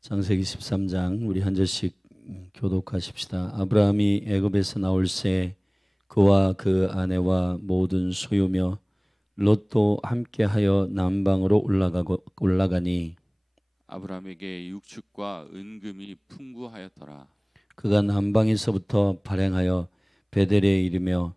창세기 13장 우리 한 절씩 교독하십시다. 아브라함이 애굽에서 나올 새 그와 그 아내와 모든 소유며 롯도 함께하여 남방으로 올라가니 아브라함에게 육축과 은금이 풍부하였더라. 그가 남방에서부터 발행하여 베델에 이르며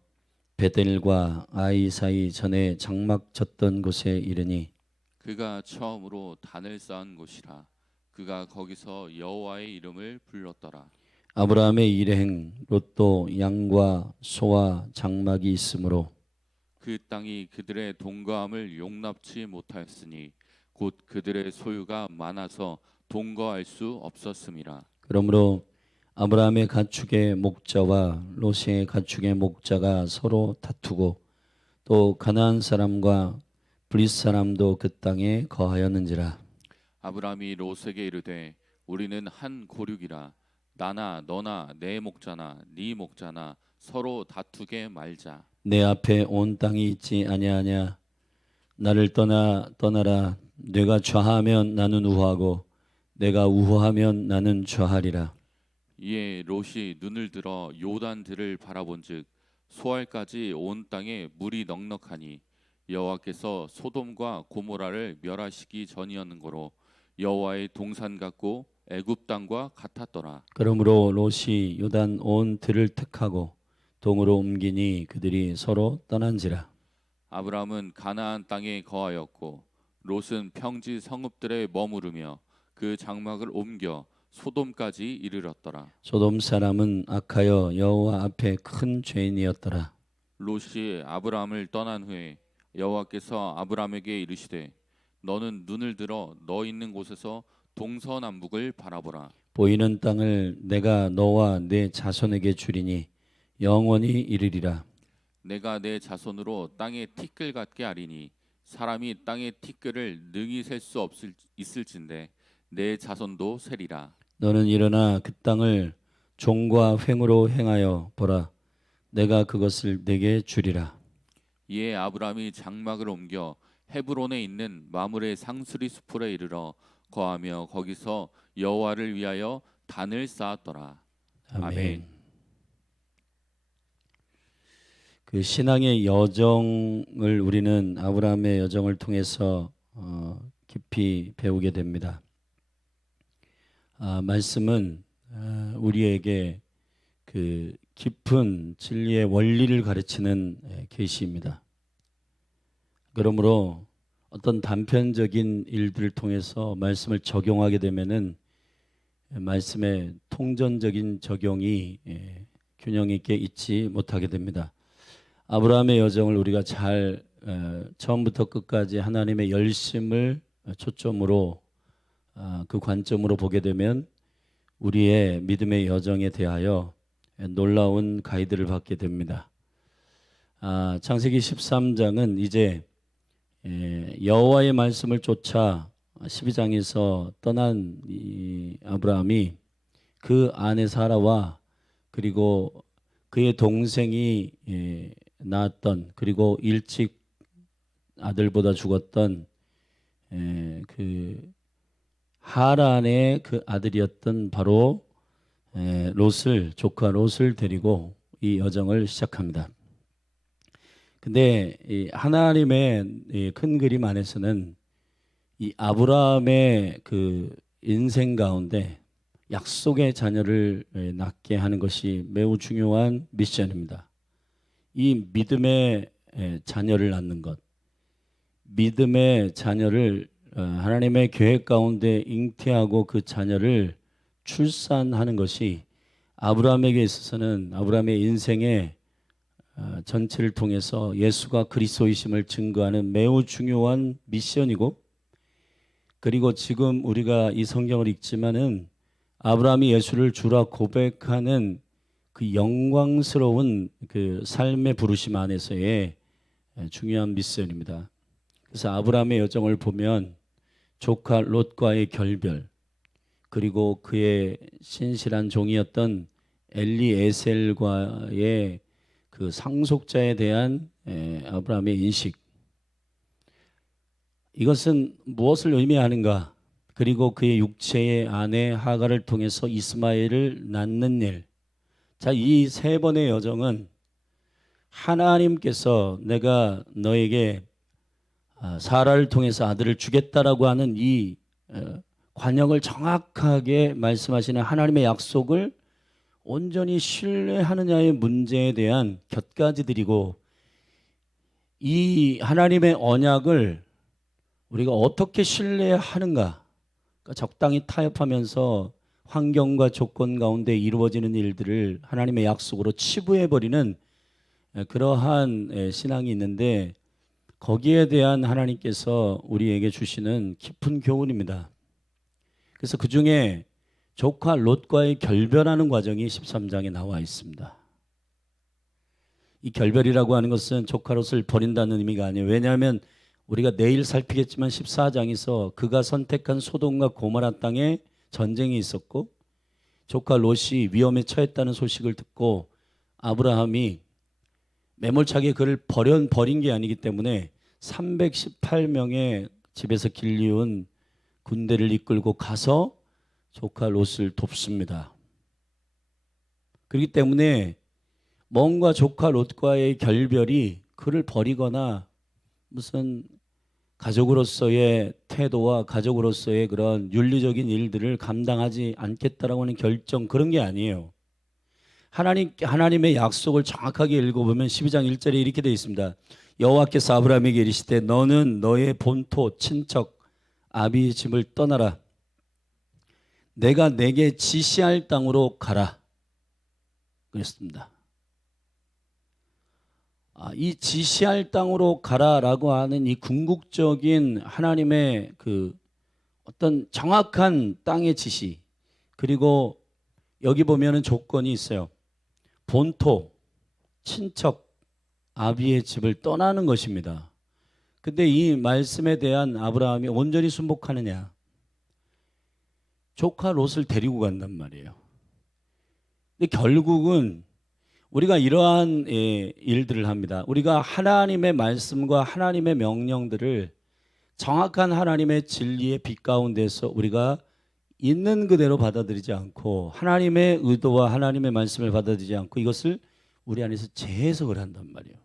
베델과 아이 사이 전에 장막 쳤던 곳에 이르니 그가 처음으로 단을 쌓은 곳이라. 그가 거기서 여호와의 이름을 불렀더라. 아브라함의 일행 롯도 양과 소와 장막이 있으므로 그 땅이 그들의 동거함을 용납치 못하였으니 곧 그들의 소유가 많아서 동거할 수 없었음이라. 그러므로 아브라함의 가축의 목자와 롯의 가축의 목자가 서로 다투고 또 가나안 사람과 브릿 사람도 그 땅에 거하였는지라. 아브라함이 롯에게 이르되 우리는 한 고륙이라. 나나 너나 내 목자나 네 목자나 서로 다투게 말자. 내 앞에 온 땅이 있지 아니하냐. 나를 떠나라. 내가 좌하면 나는 우하고 내가 우하면 나는 좌하리라. 이에 롯이 눈을 들어 요단들을 바라본즉 소알까지 온 땅에 물이 넉넉하니 여호와께서 소돔과 고모라를 멸하시기 전이었는고로 여호와의 동산 같고 애굽 땅과 같았더라. 그러므로 롯이 요단 온 들을 택하고 동으로 옮기니 그들이 서로 떠난지라. 아브라함은 가나안 땅에 거하였고 롯은 평지 성읍들에 머무르며 그 장막을 옮겨 소돔까지 이르렀더라. 소돔 사람은 악하여 여호와 앞에 큰 죄인이었더라. 롯이 아브라함을 떠난 후에 여호와께서 아브라함에게 이르시되 너는 눈을 들어 너 있는 곳에서 동서남북을 바라보라. 보이는 땅을 내가 너와 내 자손에게 주리니 영원히 이르리라. 내가 내 자손으로 땅의 티끌 같게 하리니 사람이 땅의 티끌을 능히 셀 수 있을진데 내 자손도 세리라. 너는 일어나 그 땅을 종과 횡으로 행하여 보라. 내가 그것을 내게 주리라. 이에 아브라함이 장막을 옮겨 헤브론에 있는 마므레 상수리 숲으로 이르러 거하며 거기서 여호와를 위하여 단을 쌓았더라. 아멘. 그 신앙의 여정을 우리는 아브라함의 여정을 통해서 깊이 배우게 됩니다. 말씀은 우리에게 그 깊은 진리의 원리를 가르치는 계시입니다. 그러므로 어떤 단편적인 일들을 통해서 말씀을 적용하게 되면은 말씀의 통전적인 적용이 균형 있게 있지 못하게 됩니다. 아브라함의 여정을 우리가 잘 처음부터 끝까지 하나님의 열심을 초점으로 그 관점으로 보게 되면 우리의 믿음의 여정에 대하여 놀라운 가이드를 받게 됩니다. 창세기 13장은 이제 여호와의 말씀을 쫓아 12장에서 떠난 이 아브라함이 그 아내 사라와 그리고 그의 동생이 낳았던 그리고 일찍 아들보다 죽었던 그 하란의 그 아들이었던 바로 조카 롯을 데리고 이 여정을 시작합니다. 근데 이 하나님의 이 큰 그림 안에서는 이 아브라함의 그 인생 가운데 약속의 자녀를 낳게 하는 것이 매우 중요한 미션입니다. 이 믿음의 자녀를 낳는 것, 믿음의 자녀를 하나님의 계획 가운데 잉태하고 그 자녀를 출산하는 것이 아브라함에게 있어서는 아브라함의 인생의 전체를 통해서 예수가 그리스도이심을 증거하는 매우 중요한 미션이고, 그리고 지금 우리가 이 성경을 읽지만은 아브라함이 예수를 주라 고백하는 그 영광스러운 그 삶의 부르심 안에서의 중요한 미션입니다. 그래서 아브라함의 여정을 보면 조카 롯과의 결별, 그리고 그의 신실한 종이었던 엘리에셀과의 그 상속자에 대한 아브라함의 인식, 이것은 무엇을 의미하는가? 그리고 그의 육체의 아내 하갈을 통해서 이스마엘을 낳는 일. 자, 이 세 번의 여정은 하나님께서 내가 너에게 사라를 통해서 아들을 주겠다라고 하는 이 관역을 정확하게 말씀하시는 하나님의 약속을 온전히 신뢰하느냐의 문제에 대한 곁가지들이고, 이 하나님의 언약을 우리가 어떻게 신뢰하는가, 그러니까 적당히 타협하면서 환경과 조건 가운데 이루어지는 일들을 하나님의 약속으로 치부해버리는 그러한 신앙이 있는데, 거기에 대한 하나님께서 우리에게 주시는 깊은 교훈입니다. 그래서 그 중에 조카 롯과의 결별하는 과정이 13장에 나와 있습니다. 이 결별이라고 하는 것은 조카 롯을 버린다는 의미가 아니에요. 왜냐하면 우리가 내일 살피겠지만 14장에서 그가 선택한 소돔과 고모라 땅에 전쟁이 있었고, 조카 롯이 위험에 처했다는 소식을 듣고 아브라함이 매몰차게 그를 버린 게 아니기 때문에 318명의 집에서 길리운 군대를 이끌고 가서 조카 롯을 돕습니다. 그렇기 때문에 뭔가 조카 롯과의 결별이 그를 버리거나 무슨 가족으로서의 태도와 가족으로서의 그런 윤리적인 일들을 감당하지 않겠다라고 하는 결정, 그런 게 아니에요. 하나님의 약속을 정확하게 읽어보면 12장 1절에 이렇게 되어 있습니다. 여호와께서 아브라함에게 이르시되 너는 너의 본토 친척 아비의 집을 떠나라. 내가 내게 지시할 땅으로 가라. 그랬습니다. 이 지시할 땅으로 가라라고 하는 이 궁극적인 하나님의 그 어떤 정확한 땅의 지시, 그리고 여기 보면은 조건이 있어요. 본토, 친척, 아비의 집을 떠나는 것입니다. 근데 이 말씀에 대한 아브라함이 온전히 순복하느냐? 조카 롯을 데리고 간단 말이에요. 근데 결국은 우리가 이러한 일들을 합니다. 우리가 하나님의 말씀과 하나님의 명령들을 정확한 하나님의 진리의 빛 가운데서 우리가 있는 그대로 받아들이지 않고, 하나님의 의도와 하나님의 말씀을 받아들이지 않고 이것을 우리 안에서 재해석을 한단 말이에요.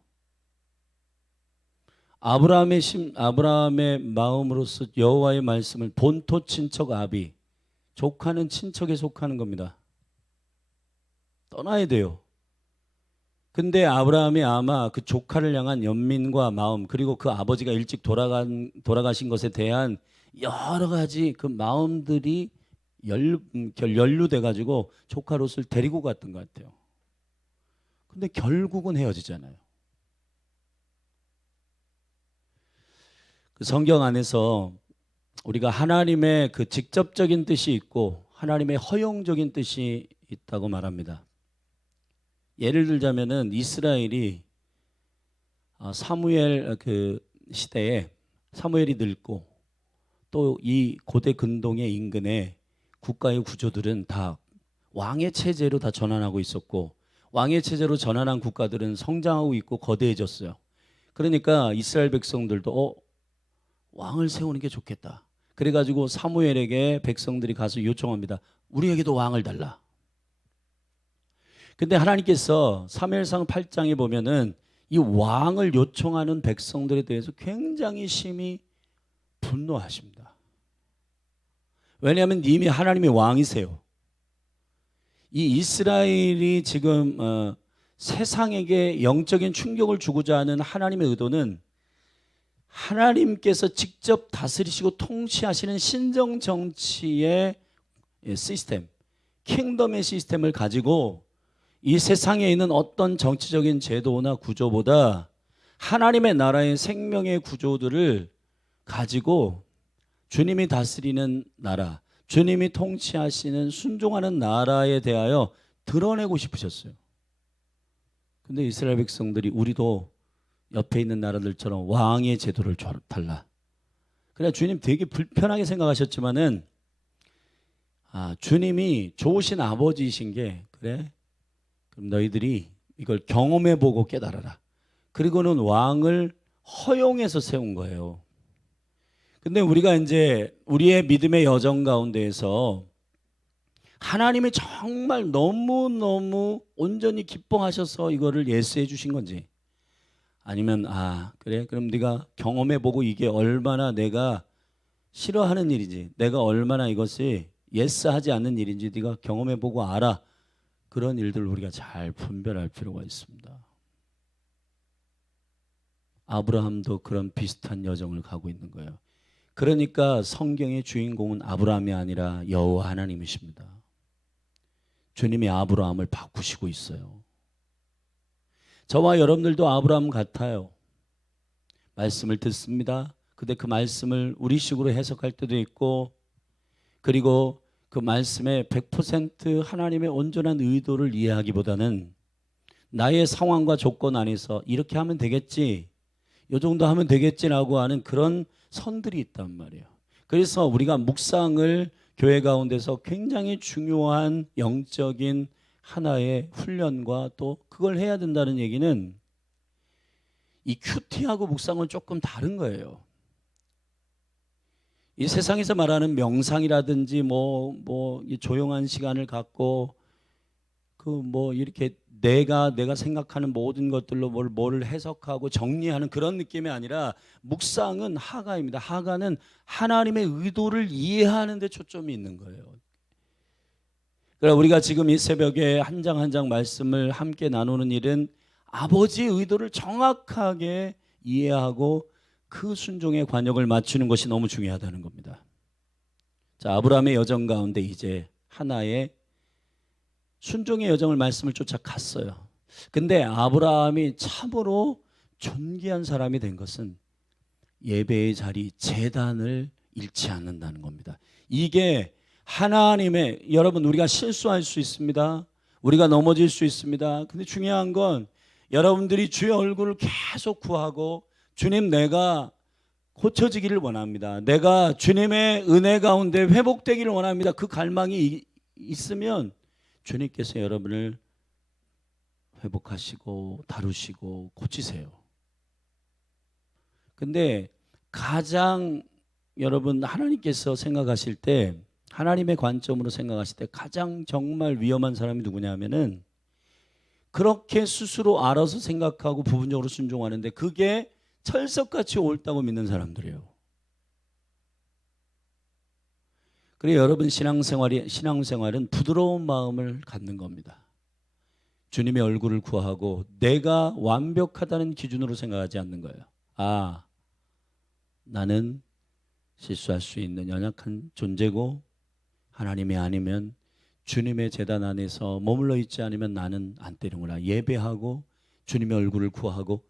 아브라함의 마음으로서 여호와의 말씀을 본토 친척 아비, 조카는 친척에 속하는 겁니다. 떠나야 돼요. 근데 아브라함이 아마 그 조카를 향한 연민과 마음, 그리고 그 아버지가 일찍 돌아가신 것에 대한 여러 가지 그 마음들이 연루돼 가지고 조카 롯을 데리고 갔던 것 같아요. 근데 결국은 헤어지잖아요. 그 성경 안에서 우리가 하나님의 그 직접적인 뜻이 있고 하나님의 허용적인 뜻이 있다고 말합니다. 예를 들자면은 이스라엘이 사무엘 그 시대에 사무엘이 늙고 또 이 고대 근동의 인근에 국가의 구조들은 다 왕의 체제로 다 전환하고 있었고, 왕의 체제로 전환한 국가들은 성장하고 있고 거대해졌어요. 그러니까 이스라엘 백성들도 왕을 세우는 게 좋겠다. 그래가지고 사무엘에게 백성들이 가서 요청합니다. 우리에게도 왕을 달라. 근데 하나님께서 사무엘상 8장에 보면은 이 왕을 요청하는 백성들에 대해서 굉장히 심히 분노하십니다. 왜냐하면 이미 하나님이 왕이세요. 이 이스라엘이 지금 세상에게 영적인 충격을 주고자 하는 하나님의 의도는 하나님께서 직접 다스리시고 통치하시는 신정 정치의 시스템, 킹덤의 시스템을 가지고 이 세상에 있는 어떤 정치적인 제도나 구조보다 하나님의 나라의 생명의 구조들을 가지고 주님이 다스리는 나라, 주님이 통치하시는 순종하는 나라에 대하여 드러내고 싶으셨어요. 근데 이스라엘 백성들이 우리도 옆에 있는 나라들처럼 왕의 제도를 달라. 그래 주님 되게 불편하게 생각하셨지만은 주님이 좋으신 아버지이신 게, 그래 그럼 너희들이 이걸 경험해보고 깨달아라. 그리고는 왕을 허용해서 세운 거예요. 근데 우리가 이제 우리의 믿음의 여정 가운데에서 하나님이 정말 너무너무 온전히 기뻐하셔서 이거를 예스해 주신 건지, 아니면 그래 그럼 네가 경험해 보고 이게 얼마나 내가 싫어하는 일인지, 내가 얼마나 이것이 예스하지 않는 일인지 네가 경험해 보고 알아. 그런 일들을 우리가 잘 분별할 필요가 있습니다. 아브라함도 그런 비슷한 여정을 가고 있는 거예요. 그러니까 성경의 주인공은 아브라함이 아니라 여호와 하나님이십니다. 주님이 아브라함을 바꾸시고 있어요. 저와 여러분들도 아브라함 같아요. 말씀을 듣습니다. 근데 그 말씀을 우리식으로 해석할 때도 있고, 그리고 그 말씀에 100% 하나님의 온전한 의도를 이해하기보다는 나의 상황과 조건 안에서 이렇게 하면 되겠지, 이 정도 하면 되겠지라고 하는 그런 선들이 있단 말이에요. 그래서 우리가 묵상을 교회 가운데서 굉장히 중요한 영적인 하나의 훈련과 또 그걸 해야 된다는 얘기는, 이 큐티하고 묵상은 조금 다른 거예요. 이 세상에서 말하는 명상이라든지 이 조용한 시간을 갖고 이렇게 내가 생각하는 모든 것들로 뭐를 해석하고 정리하는 그런 느낌이 아니라, 묵상은 하가입니다. 하가는 하나님의 의도를 이해하는 데 초점이 있는 거예요. 그러나 우리가 지금 이 새벽에 한 장 한 장 말씀을 함께 나누는 일은 아버지의 의도를 정확하게 이해하고 그 순종의 관역을 맞추는 것이 너무 중요하다는 겁니다. 자, 아브라함의 여정 가운데 이제 하나의 순종의 여정을 말씀을 쫓아갔어요. 근데 아브라함이 참으로 존귀한 사람이 된 것은 예배의 자리, 제단을 잃지 않는다는 겁니다. 이게 하나님의, 여러분 우리가 실수할 수 있습니다. 우리가 넘어질 수 있습니다. 근데 중요한 건 여러분들이 주의 얼굴을 계속 구하고, 주님 내가 고쳐지기를 원합니다. 내가 주님의 은혜 가운데 회복되기를 원합니다. 그 갈망이 있으면 주님께서 여러분을 회복하시고 다루시고 고치세요. 근데 가장 여러분 하나님께서 생각하실 때, 하나님의 관점으로 생각하실 때 가장 정말 위험한 사람이 누구냐 하면은, 그렇게 스스로 알아서 생각하고 부분적으로 순종하는데 그게 철석같이 옳다고 믿는 사람들이에요. 그래서 여러분 신앙생활은 부드러운 마음을 갖는 겁니다. 주님의 얼굴을 구하고 내가 완벽하다는 기준으로 생각하지 않는 거예요. 나는 실수할 수 있는 연약한 존재고, 하나님이 아니면 주님의 제단 안에서 머물러 있지 않으면 나는 안 되는구나. 예배하고 주님의 얼굴을 구하고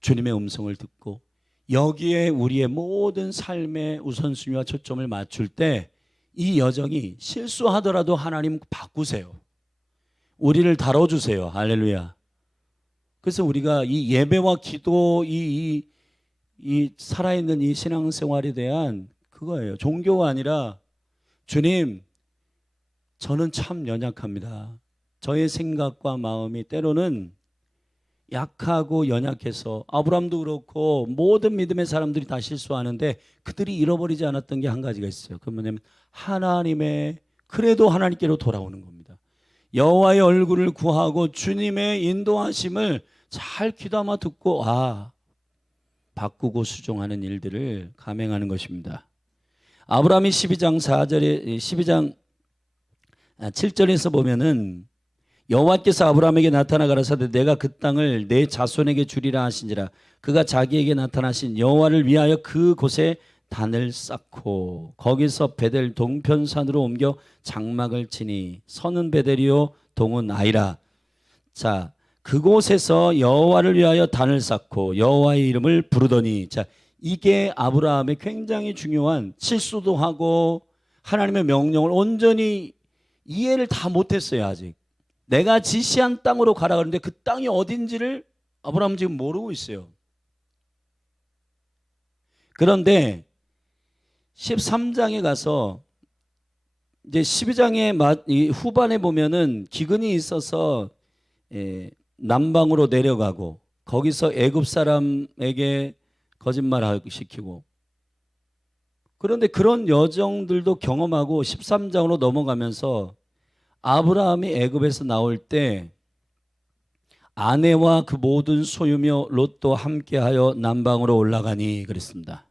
주님의 음성을 듣고, 여기에 우리의 모든 삶의 우선순위와 초점을 맞출 때 이 여정이 실수하더라도 하나님 바꾸세요. 우리를 다뤄주세요. 할렐루야. 그래서 우리가 이 예배와 기도, 이 살아있는 이 신앙생활에 대한 그거예요. 종교가 아니라, 주님 저는 참 연약합니다. 저의 생각과 마음이 때로는 약하고 연약해서, 아브라함도 그렇고 모든 믿음의 사람들이 다 실수하는데 그들이 잃어버리지 않았던 게 한 가지가 있어요. 그건 뭐냐면 그래도 하나님께로 돌아오는 겁니다. 여호와의 얼굴을 구하고 주님의 인도하심을 잘 귀담아 듣고 바꾸고 수종하는 일들을 감행하는 것입니다. 아브라함이 12장 7절에서 보면은, 여호와께서 아브라함에게 나타나 가라사대 내가 그 땅을 내 자손에게 주리라 하신지라. 그가 자기에게 나타나신 여호와를 위하여 그곳에 단을 쌓고 거기서 베델 동편산으로 옮겨 장막을 치니 서는 베델이요 동은 아이라. 자, 그곳에서 여호와를 위하여 단을 쌓고 여호와의 이름을 부르더니, 자, 이게 아브라함의 굉장히 중요한, 실수도 하고 하나님의 명령을 온전히 이해를 다 못했어요. 아직 내가 지시한 땅으로 가라 그러는데 그 땅이 어딘지를 아브라함은 지금 모르고 있어요. 그런데 13장에 가서 이제 12장의 후반에 보면은 기근이 있어서 남방으로 내려가고 거기서 애굽 사람에게 거짓말을 시키고, 그런데 그런 여정들도 경험하고 13장으로 넘어가면서 아브라함이 애굽에서 나올 때 아내와 그 모든 소유며 롯도 함께하여 남방으로 올라가니 그랬습니다.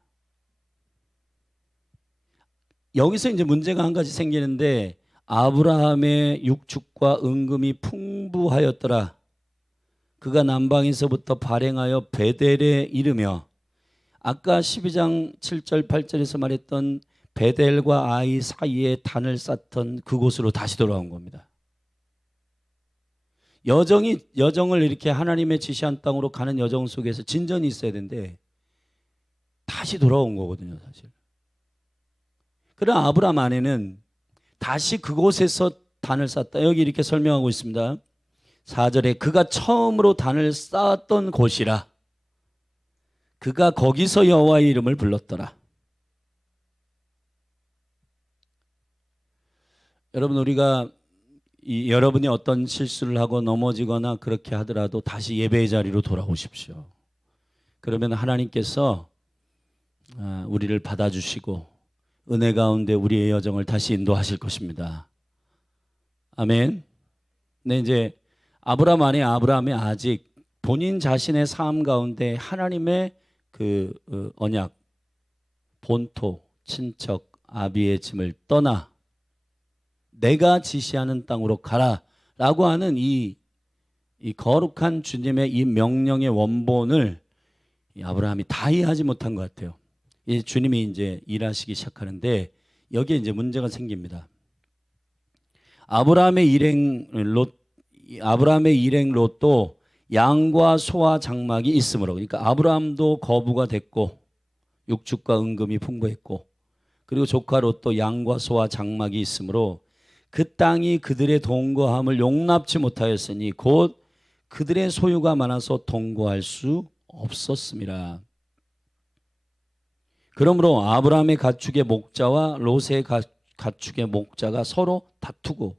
여기서 이제 문제가 한 가지 생기는데 아브라함의 육축과 은금이 풍부하였더라. 그가 남방에서부터 발행하여 베델에 이르며 아까 12장 7절 8절에서 말했던 베델과 아이 사이에 단을 쌓던 그곳으로 다시 돌아온 겁니다. 여정을 이렇게 하나님의 지시한 땅으로 가는 여정 속에서 진전이 있어야 되는데 다시 돌아온 거거든요, 사실. 그러나 아브라함 아내는 다시 그곳에서 단을 쌓았다. 여기 이렇게 설명하고 있습니다. 4절에 그가 처음으로 단을 쌓았던 곳이라. 그가 거기서 여호와의 이름을 불렀더라. 여러분, 우리가 여러분이 어떤 실수를 하고 넘어지거나 그렇게 하더라도 다시 예배의 자리로 돌아오십시오. 그러면 하나님께서 우리를 받아주시고 은혜 가운데 우리의 여정을 다시 인도하실 것입니다. 아멘. 네, 이제 아브라함 안에 아브라함이 아직 본인 자신의 삶 가운데 하나님의 그 언약, 본토, 친척, 아비의 짐을 떠나 내가 지시하는 땅으로 가라라고 하는 이 거룩한 주님의 이 명령의 원본을 아브라함이 다 이해하지 못한 것 같아요. 이 주님이 이제 일하시기 시작하는데 여기에 이제 문제가 생깁니다. 아브라함의 일행 롯도 양과 소와 장막이 있으므로, 그러니까 아브라함도 거부가 됐고 육축과 은금이 풍부했고 그리고 조카 롯도 양과 소와 장막이 있으므로 그 땅이 그들의 동거함을 용납치 못하였으니 곧 그들의 소유가 많아서 동거할 수 없었습니다. 그러므로 아브라함의 가축의 목자와 롯의 가축의 목자가 서로 다투고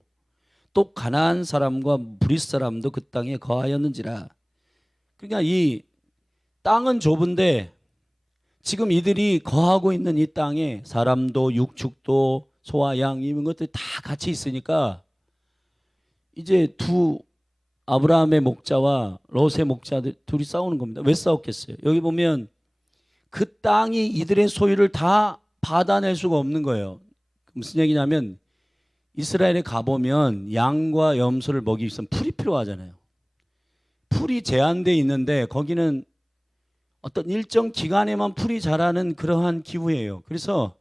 또 가나안 사람과 브릿 사람도 그 땅에 거하였는지라. 그러니까 이 땅은 좁은데 지금 이들이 거하고 있는 이 땅에 사람도 육축도 소와 양 이런 것들이 다 같이 있으니까 이제 두 아브라함의 목자와 롯의 목자들 둘이 싸우는 겁니다. 왜 싸웠겠어요? 여기 보면 그 땅이 이들의 소유를 다 받아낼 수가 없는 거예요. 무슨 얘기냐면 이스라엘에 가보면 양과 염소를 먹이기 위해서는 풀이 필요하잖아요. 풀이 제한되어 있는데 거기는 어떤 일정 기간에만 풀이 자라는 그러한 기후예요. 그래서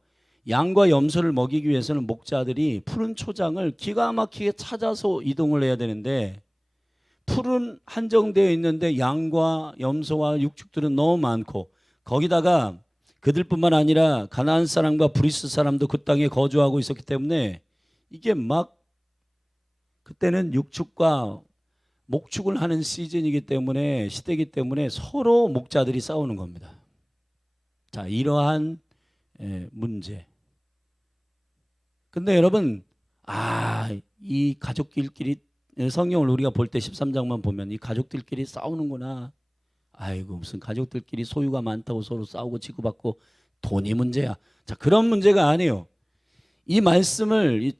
양과 염소를 먹이기 위해서는 목자들이 푸른 초장을 기가 막히게 찾아서 이동을 해야 되는데 풀은 한정되어 있는데 양과 염소와 육축들은 너무 많고 거기다가 그들뿐만 아니라 가나안 사람과 브리스 사람도 그 땅에 거주하고 있었기 때문에 이게 막 그때는 육축과 목축을 하는 시즌이기 때문에 시대이기 때문에 서로 목자들이 싸우는 겁니다. 자, 이러한 문제. 근데 여러분, 이 가족들끼리 성경을 우리가 볼 때 13장만 보면 이 가족들끼리 싸우는구나. 아이고 무슨 가족들끼리 소유가 많다고 서로 싸우고 치고받고 돈이 문제야. 자, 그런 문제가 아니에요. 이 말씀을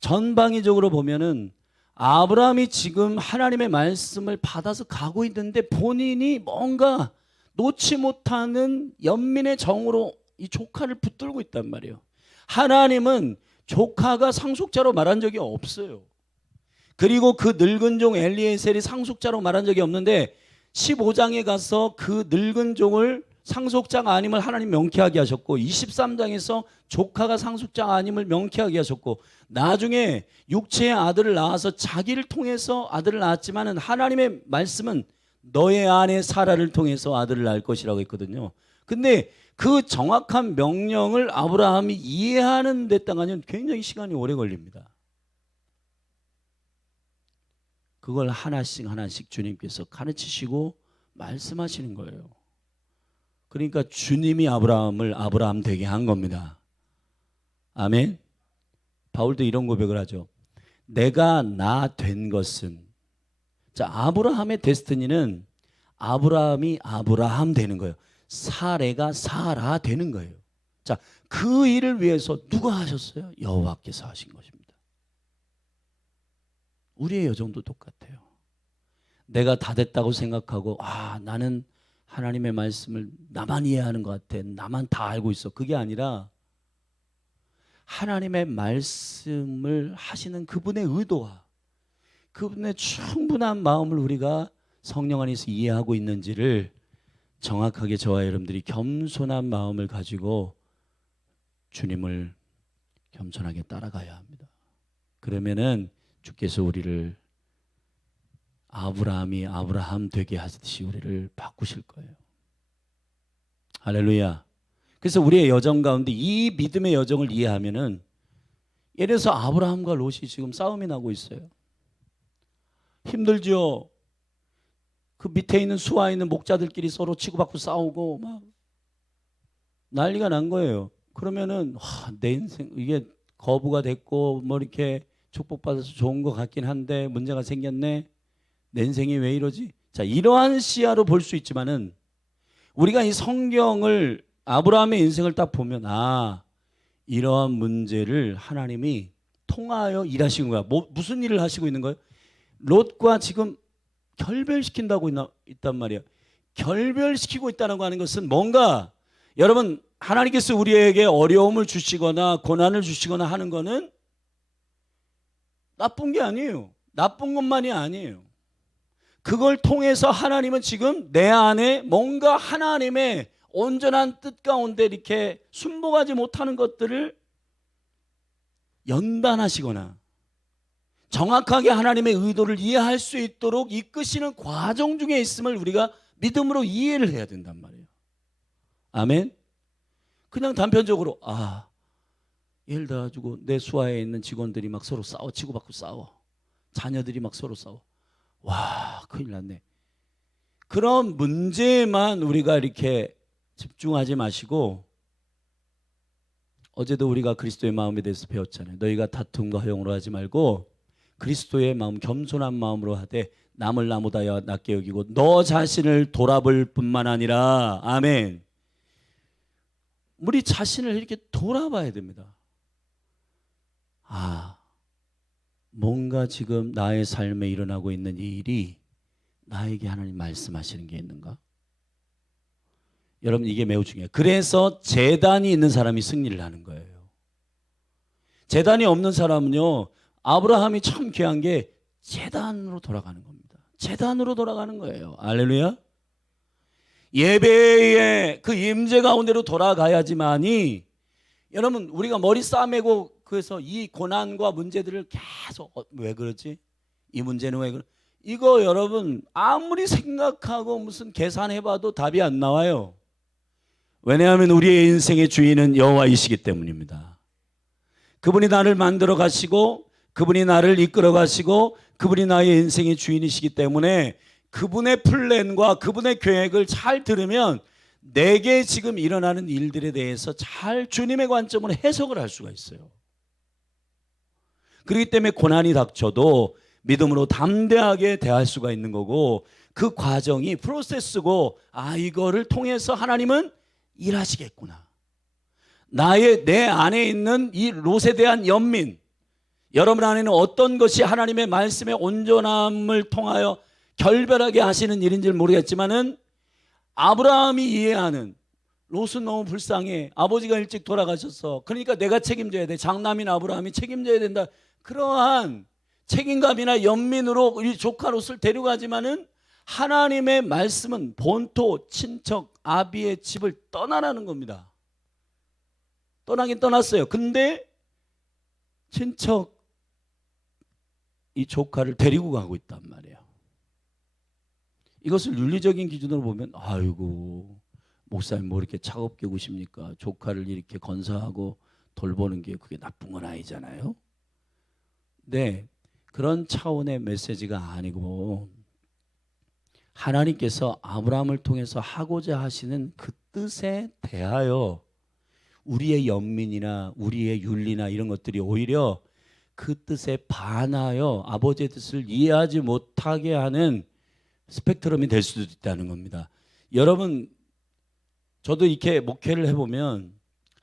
전방위적으로 보면은 아브라함이 지금 하나님의 말씀을 받아서 가고 있는데 본인이 뭔가 놓지 못하는 연민의 정으로 이 조카를 붙들고 있단 말이에요. 하나님은 조카가 상속자로 말한 적이 없어요. 그리고 그 늙은 종 엘리에셀이 상속자로 말한 적이 없는데 15장에 가서 그 늙은 종을 상속자가 아님을 하나님 명쾌하게 하셨고 23장에서 조카가 상속자가 아님을 명쾌하게 하셨고 나중에 육체의 아들을 낳아서 자기를 통해서 아들을 낳았지만은 하나님의 말씀은 너의 아내 사라를 통해서 아들을 낳을 것이라고 했거든요. 근데 그 정확한 명령을 아브라함이 이해하는 데 따라가면 굉장히 시간이 오래 걸립니다. 그걸 하나씩 하나씩 주님께서 가르치시고 말씀하시는 거예요. 그러니까 주님이 아브라함을 아브라함 되게 한 겁니다. 아멘. 바울도 이런 고백을 하죠. 내가 나 된 것은, 자, 아브라함의 데스티니는 아브라함이 아브라함 되는 거예요. 사레가 사라 되는 거예요. 자, 그 일을 위해서 누가 하셨어요? 여호와께서 하신 것입니다. 우리의 여정도 똑같아요. 내가 다 됐다고 생각하고 나는 하나님의 말씀을 나만 이해하는 것 같아. 나만 다 알고 있어. 그게 아니라 하나님의 말씀을 하시는 그분의 의도와 그분의 충분한 마음을 우리가 성령 안에서 이해하고 있는지를 정확하게 저와 여러분들이 겸손한 마음을 가지고 주님을 겸손하게 따라가야 합니다. 그러면은 주께서 우리를 아브라함이 아브라함 되게 하듯이 우리를 바꾸실 거예요. 할렐루야. 그래서 우리의 여정 가운데 이 믿음의 여정을 이해하면은, 예를 들어서 아브라함과 롯이 지금 싸움이 나고 있어요. 힘들죠. 그 밑에 있는 수하에 있는 목자들끼리 서로 치고받고 싸우고 막 난리가 난 거예요. 그러면은 내 인생 이게 거부가 됐고 뭐 이렇게 축복받아서 좋은 것 같긴 한데 문제가 생겼네. 내 인생이 왜 이러지? 자, 이러한 시야로 볼 수 있지만은 우리가 이 성경을 아브라함의 인생을 딱 보면 이러한 문제를 하나님이 통하여 일하시는 거야. 무슨 일을 하시고 있는 거예요? 롯과 지금 결별시킨다고 있단 말이야. 결별시키고 있다는 거 하는 것은 뭔가, 여러분, 하나님께서 우리에게 어려움을 주시거나 고난을 주시거나 하는 거는 나쁜 게 아니에요. 나쁜 것만이 아니에요. 그걸 통해서 하나님은 지금 내 안에 뭔가 하나님의 온전한 뜻 가운데 이렇게 순복하지 못하는 것들을 연단하시거나 정확하게 하나님의 의도를 이해할 수 있도록 이끄시는 과정 중에 있음을 우리가 믿음으로 이해를 해야 된단 말이에요. 아멘. 그냥 단편적으로 예를 들어가지고 내 수하에 있는 직원들이 막 서로 싸워, 치고받고 싸워, 자녀들이 막 서로 싸워. 큰일 났네. 그런 문제만 우리가 이렇게 집중하지 마시고, 어제도 우리가 그리스도의 마음에 대해서 배웠잖아요. 너희가 다툼과 허용으로 하지 말고 그리스도의 마음, 겸손한 마음으로 하되 남을 나보다 낮게 여기고 너 자신을 돌아볼 뿐만 아니라, 아멘, 우리 자신을 이렇게 돌아봐야 됩니다. 뭔가 지금 나의 삶에 일어나고 있는 이 일이 나에게 하나님 말씀하시는 게 있는가? 여러분, 이게 매우 중요해요. 그래서 제단이 있는 사람이 승리를 하는 거예요. 제단이 없는 사람은요, 아브라함이 참 귀한 게 제단으로 돌아가는 겁니다. 제단으로 돌아가는 거예요. 할렐루야. 예배의 그 임재 가운데로 돌아가야지만이, 여러분, 우리가 머리 싸매고 그래서 이 고난과 문제들을 계속 왜 그러지? 이 문제는 왜 그러? 이거 여러분 아무리 생각하고 무슨 계산해봐도 답이 안 나와요. 왜냐하면 우리의 인생의 주인은 여호와이시기 때문입니다. 그분이 나를 만들어 가시고 그분이 나를 이끌어 가시고 그분이 나의 인생의 주인이시기 때문에 그분의 플랜과 그분의 계획을 잘 들으면 내게 지금 일어나는 일들에 대해서 잘 주님의 관점으로 해석을 할 수가 있어요. 그렇기 때문에 고난이 닥쳐도 믿음으로 담대하게 대할 수가 있는 거고, 그 과정이 프로세스고, 이거를 통해서 하나님은 일하시겠구나. 내 안에 있는 이 롯에 대한 연민, 여러분 안에는 어떤 것이 하나님의 말씀의 온전함을 통하여 결별하게 하시는 일인지 모르겠지만은, 아브라함이 이해하는, 롯은 너무 불쌍해. 아버지가 일찍 돌아가셨어. 그러니까 내가 책임져야 돼. 장남인 아브라함이 책임져야 된다. 그러한 책임감이나 연민으로 우리 조카 롯을 데려가지만은 하나님의 말씀은 본토, 친척, 아비의 집을 떠나라는 겁니다. 떠나긴 떠났어요. 근데 친척 이 조카를 데리고 가고 있단 말이에요. 이것을 윤리적인 기준으로 보면 아이고, 목사님 뭐 이렇게 차갑게 구십니까? 조카를 이렇게 건사하고 돌보는 게 그게 나쁜 건 아니잖아요. 네, 그런 차원의 메시지가 아니고 하나님께서 아브라함을 통해서 하고자 하시는 그 뜻에 대하여 우리의 연민이나 우리의 윤리나 이런 것들이 오히려 그 뜻에 반하여 아버지의 뜻을 이해하지 못하게 하는 스펙트럼이 될 수도 있다는 겁니다. 여러분, 저도 이렇게 목회를 해보면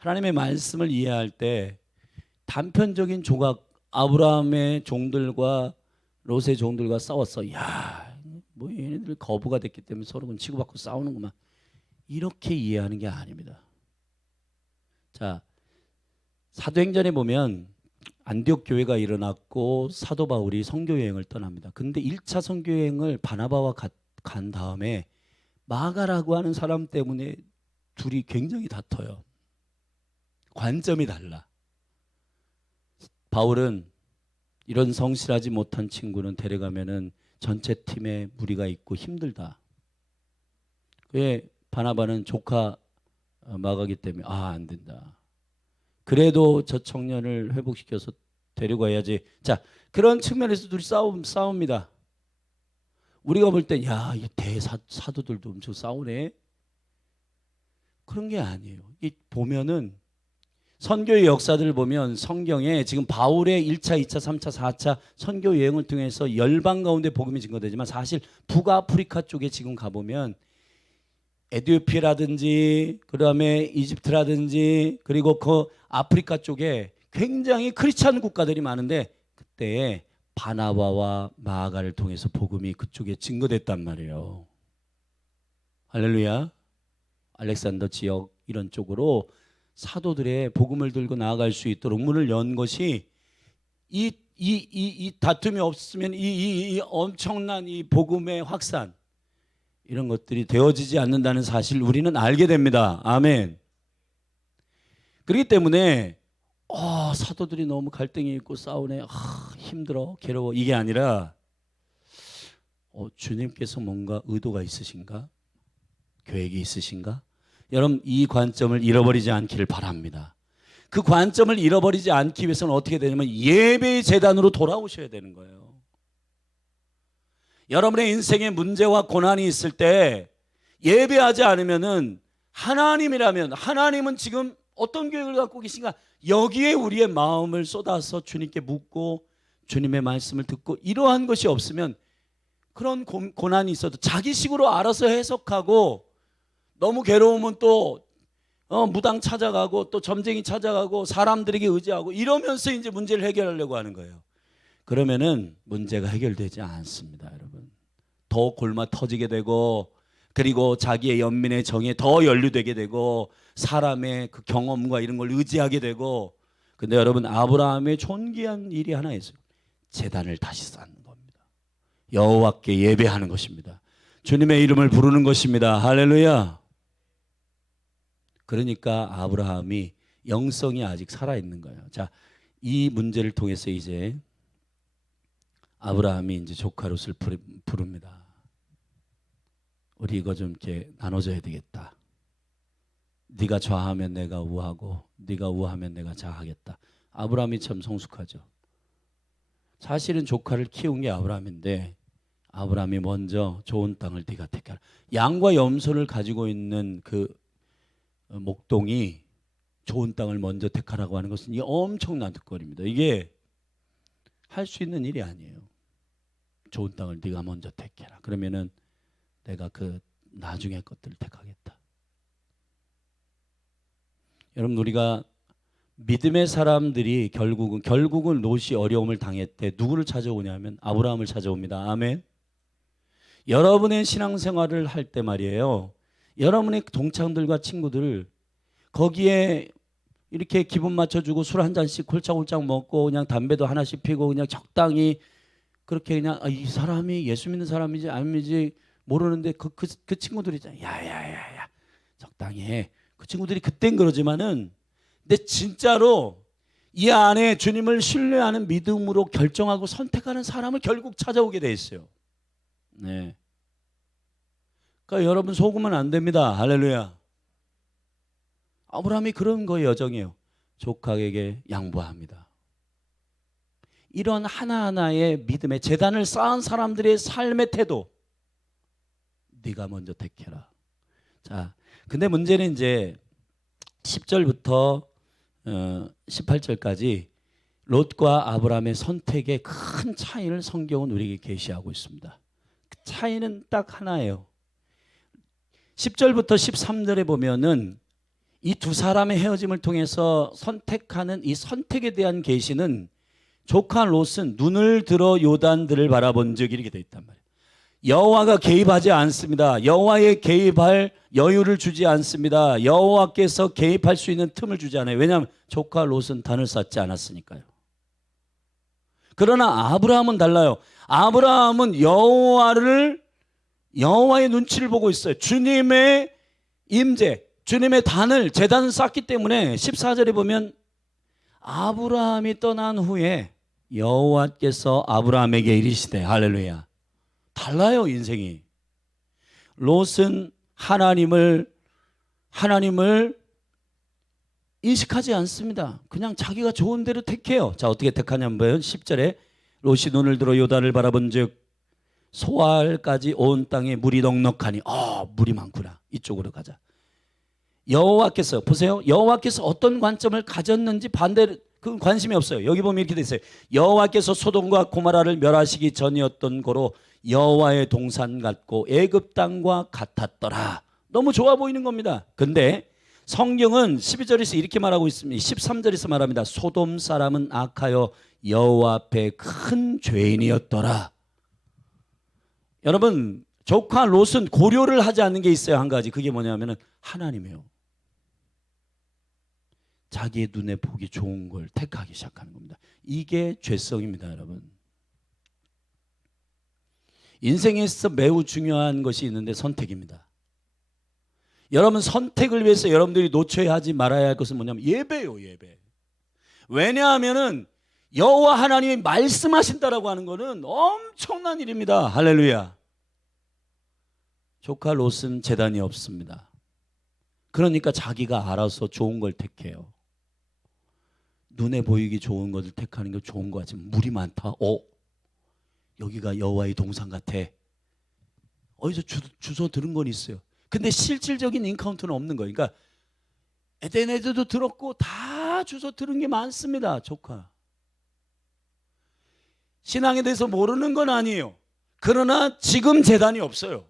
하나님의 말씀을 이해할 때 단편적인 조각, 아브라함의 종들과 롯의 종들과 싸웠어. 야, 뭐 얘네들 거부가 됐기 때문에 서로 치고받고 싸우는구만. 이렇게 이해하는 게 아닙니다. 자, 사도행전에 보면 안디옥 교회가 일어났고 사도 바울이 선교 여행을 떠납니다. 근데 1차 선교 여행을 바나바와 간 다음에 마가라고 하는 사람 때문에 둘이 굉장히 다퉈요. 관점이 달라. 바울은 이런 성실하지 못한 친구는 데려가면은 전체 팀에 무리가 있고 힘들다. 왜 바나바는 조카 마가기 때문에 안 된다. 그래도 저 청년을 회복시켜서 데려가야지. 자, 그런 측면에서 둘이 싸웁니다. 우리가 볼 때 야, 이 대사도들도 엄청 싸우네. 그런 게 아니에요. 이 보면은 선교의 역사들을 보면 성경에 지금 바울의 1차, 2차, 3차, 4차 선교 여행을 통해서 열방 가운데 복음이 증거되지만 사실 북아프리카 쪽에 지금 가보면 에티오피아라든지 그다음에 이집트라든지 그리고 그 아프리카 쪽에 굉장히 크리스찬 국가들이 많은데 그때 바나바와 마가를 통해서 복음이 그쪽에 증거됐단 말이에요. 할렐루야. 알렉산더 지역 이런 쪽으로 사도들의 복음을 들고 나아갈 수 있도록 문을 연 것이 이 다툼이 없으면 이 엄청난 이 복음의 확산 이런 것들이 되어지지 않는다는 사실 우리는 알게 됩니다. 아멘. 그렇기 때문에 사도들이 너무 갈등이 있고 싸우네. 힘들어, 괴로워. 이게 아니라 주님께서 뭔가 의도가 있으신가? 계획이 있으신가? 여러분 이 관점을 잃어버리지 않기를 바랍니다. 그 관점을 잃어버리지 않기 위해서는 어떻게 되냐면 예배의 재단으로 돌아오셔야 되는 거예요. 여러분의 인생에 문제와 고난이 있을 때 예배하지 않으면은 하나님은 지금 어떤 계획을 갖고 계신가? 여기에 우리의 마음을 쏟아서 주님께 묻고 주님의 말씀을 듣고 이러한 것이 없으면 그런 고난이 있어도 자기식으로 알아서 해석하고 너무 괴로우면 또 무당 찾아가고 또 점쟁이 찾아가고 사람들에게 의지하고 이러면서 이제 문제를 해결하려고 하는 거예요. 그러면은 문제가 해결되지 않습니다, 여러분. 더 골마 터지게 되고 그리고 자기의 연민의 정에 더 연루되게 되고 사람의 그 경험과 이런 걸 의지하게 되고. 근데 여러분 아브라함의 존귀한 일이 하나 있어요. 제단을 다시 쌓는 겁니다. 여호와께 예배하는 것입니다. 주님의 이름을 부르는 것입니다. 할렐루야. 그러니까 아브라함이 영성이 아직 살아있는 거예요. 자, 이 문제를 통해서 이제 아브라함이 이제 조카 롯을 부릅니다. 우리 이거 좀 이렇게 나눠줘야 되겠다. 네가 좌하면 내가 우하고 네가 우하면 내가 좌하겠다. 아브라함이 참 성숙하죠. 사실은 조카를 키운 게 아브라함인데 아브라함이 먼저 좋은 땅을 네가 택하라. 양과 염소를 가지고 있는 그 목동이 좋은 땅을 먼저 택하라고 하는 것은 이게 엄청난 득거리입니다. 이게 할 수 있는 일이 아니에요. 좋은 땅을 네가 먼저 택해라. 그러면은 내가 그 나중에 것들을 택하겠다. 여러분 우리가 믿음의 사람들이 결국은 롯이 어려움을 당했대. 누구를 찾아오냐면 아브라함을 찾아옵니다. 아멘. 여러분의 신앙생활을 할 때 말이에요. 여러분의 동창들과 친구들 거기에 이렇게 기분 맞춰주고 술 한 잔씩 홀짝홀짝 먹고 그냥 담배도 하나씩 피고 그냥 적당히 그렇게 그냥 이 사람이 예수 믿는 사람인지 아닌지 모르는데 그 친구들이 있잖아요. 야야야야 적당히 해. 그 친구들이 그땐 그러지만은 근데 진짜로 이 안에 주님을 신뢰하는 믿음으로 결정하고 선택하는 사람을 결국 찾아오게 돼 있어요. 네. 그러니까 여러분 속으면 안 됩니다. 할렐루야. 아브라함이 그런 거의 여정이에요. 조카에게 양보합니다. 이런 하나하나의 믿음의 재단을 쌓은 사람들의 삶의 태도. 네가 먼저 택해라. 자, 근데 문제는 이제 10절부터 18절까지 롯과 아브라함의 선택의 큰 차이를 성경은 우리에게 계시하고 있습니다. 그 차이는 딱 하나예요. 10절부터 13절에 보면은 이 두 사람의 헤어짐을 통해서 선택하는 이 선택에 대한 계시는 조카 롯은 눈을 들어 요단들을 바라본 적 이렇게 돼 있단 말이에요. 여호와가 개입하지 않습니다. 여호와의 개입할 여유를 주지 않습니다. 여호와께서 개입할 수 있는 틈을 주지 않아요. 왜냐하면 조카 롯은 단을 쌓지 않았으니까요. 그러나 아브라함은 달라요. 아브라함은 여호와의 눈치를 보고 있어요. 주님의 임재, 주님의 단을 제단을 쌓기 때문에 14절에 보면 아브라함이 떠난 후에 여호와께서 아브라함에게 이르시되 할렐루야. 달라요, 인생이. 롯은 하나님을 인식하지 않습니다. 그냥 자기가 좋은 대로 택해요. 자, 어떻게 택하냐면 10절에 롯이 눈을 들어 요단을 바라본즉 소알까지 온 땅에 물이 넉넉하니 물이 많구나. 이쪽으로 가자. 여호와께서 보세요. 여호와께서 어떤 관점을 가졌는지 반대로 그 관심이 없어요. 여기 보면 이렇게 돼 있어요. 여호와께서 소돔과 고모라를 멸하시기 전이었던 고로 여호와의 동산 같고 애굽 땅과 같았더라. 너무 좋아 보이는 겁니다. 근데 성경은 12절에서 이렇게 말하고 있습니다. 13절에서 말합니다. 소돔 사람은 악하여 여호와 앞에 큰 죄인이었더라. 여러분, 조카 롯은 고려를 하지 않는 게 있어요. 한 가지. 그게 뭐냐면은 하나님이에요. 자기의 눈에 보기 좋은 걸 택하기 시작하는 겁니다. 이게 죄성입니다, 여러분. 인생에 있어 매우 중요한 것이 있는데 선택입니다. 여러분, 선택을 위해서 여러분들이 놓쳐야 하지 말아야 할 것은 뭐냐면 예배예요, 예배. 왜냐하면은 여호와 하나님이 말씀하신다라고 하는 것은 엄청난 일입니다. 할렐루야. 조카 롯은 제단이 없습니다. 그러니까 자기가 알아서 좋은 걸 택해요. 눈에 보이기 좋은 것을 택하는 게 좋은 거 같지만 물이 많다. 여기가 여호와의 동산 같아. 어디서 주소 들은 건 있어요. 근데 실질적인 인카운트는 없는 거예요. 그러니까 에덴에도 들었고 다 주소 들은 게 많습니다. 조카. 신앙에 대해서 모르는 건 아니에요. 그러나 지금 재단이 없어요.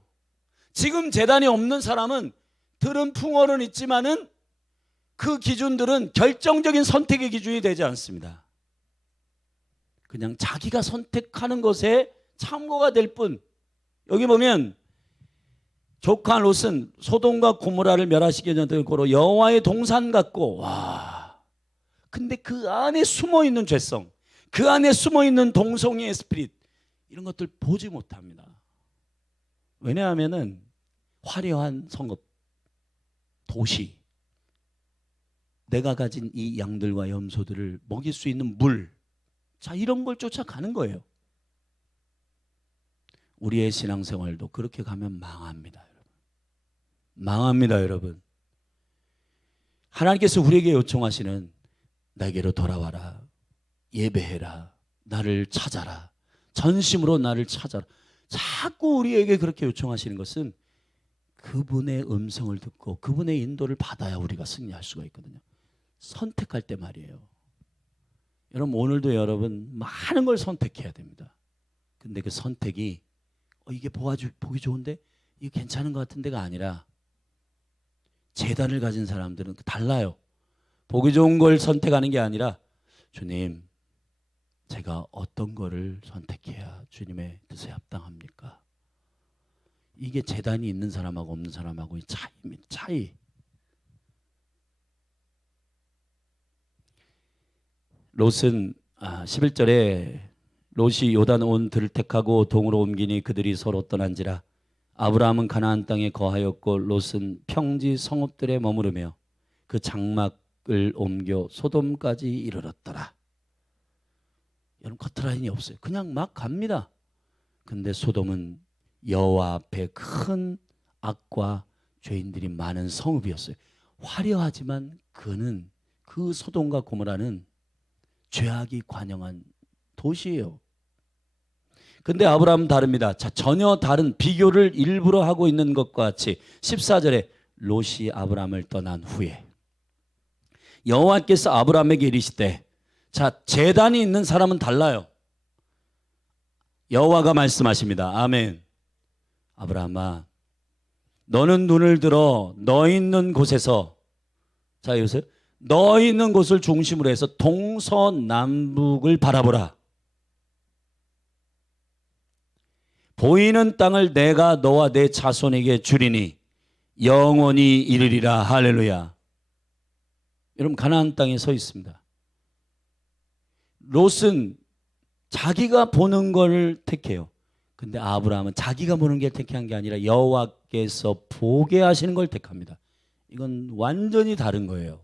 지금 재단이 없는 사람은 들은 풍월은 있지만은 그 기준들은 결정적인 선택의 기준이 되지 않습니다. 그냥 자기가 선택하는 것에 참고가 될 뿐. 여기 보면 조카 롯은 소돔과 고모라를 멸하시기 전에 고로 여호와의 동산 같고, 와. 근데 그 안에 숨어 있는 죄성, 그 안에 숨어 있는 동성애의 스피릿, 이런 것들 보지 못합니다. 왜냐하면은 화려한 성읍, 도시, 내가 가진 이 양들과 염소들을 먹일 수 있는 물, 자, 이런 걸 쫓아가는 거예요. 우리의 신앙생활도 그렇게 가면 망합니다, 여러분. 망합니다, 여러분. 하나님께서 우리에게 요청하시는 내게로 돌아와라, 예배해라, 나를 찾아라, 전심으로 나를 찾아라. 자꾸 우리에게 그렇게 요청하시는 것은 그분의 음성을 듣고 그분의 인도를 받아야 우리가 승리할 수가 있거든요. 선택할 때 말이에요. 여러분, 오늘도 여러분 많은 걸 선택해야 됩니다. 근데 그 선택이 이게 보기 좋은데 이게 괜찮은 것 같은 데가 아니라, 재단을 가진 사람들은 달라요. 보기 좋은 걸 선택하는 게 아니라, 주님, 제가 어떤 거를 선택해야 주님의 뜻에 합당합니까? 이게 재단이 있는 사람하고 없는 사람하고의 차이입니다. 차이. 롯은 11절에 롯이 요단 온 들을 택하고 동으로 옮기니 그들이 서로 떠난지라. 아브라함은 가나안 땅에 거하였고 롯은 평지 성읍들에 머무르며 그 장막을 옮겨 소돔까지 이르렀더라. 여러분, 커트라인이 없어요. 그냥 막 갑니다. 근데 소돔은 여호와 앞에 큰 악과 죄인들이 많은 성읍이었어요. 화려하지만 그 소돔과 고모라는 죄악이 관영한 도시예요. 근데 아브라함은 다릅니다. 자, 전혀 다른 비교를 일부러 하고 있는 것과 같이 14절에 롯이 아브라함을 떠난 후에 여호와께서 아브라함에게 이르시되, 자, 제단이 있는 사람은 달라요. 여호와가 말씀하십니다. 아멘. 아브라함아, 너는 눈을 들어 너 있는 곳에서 자, 여기서 너 있는 곳을 중심으로 해서 동서남북을 바라보라. 보이는 땅을 내가 너와 내 자손에게 주리니 영원히 이르리라. 할렐루야. 여러분, 가나안 땅에 서 있습니다. 롯은 자기가 보는 걸 택해요. 근데 아브라함은 자기가 보는 게 택한 게 아니라 여호와께서 보게 하시는 걸 택합니다. 이건 완전히 다른 거예요.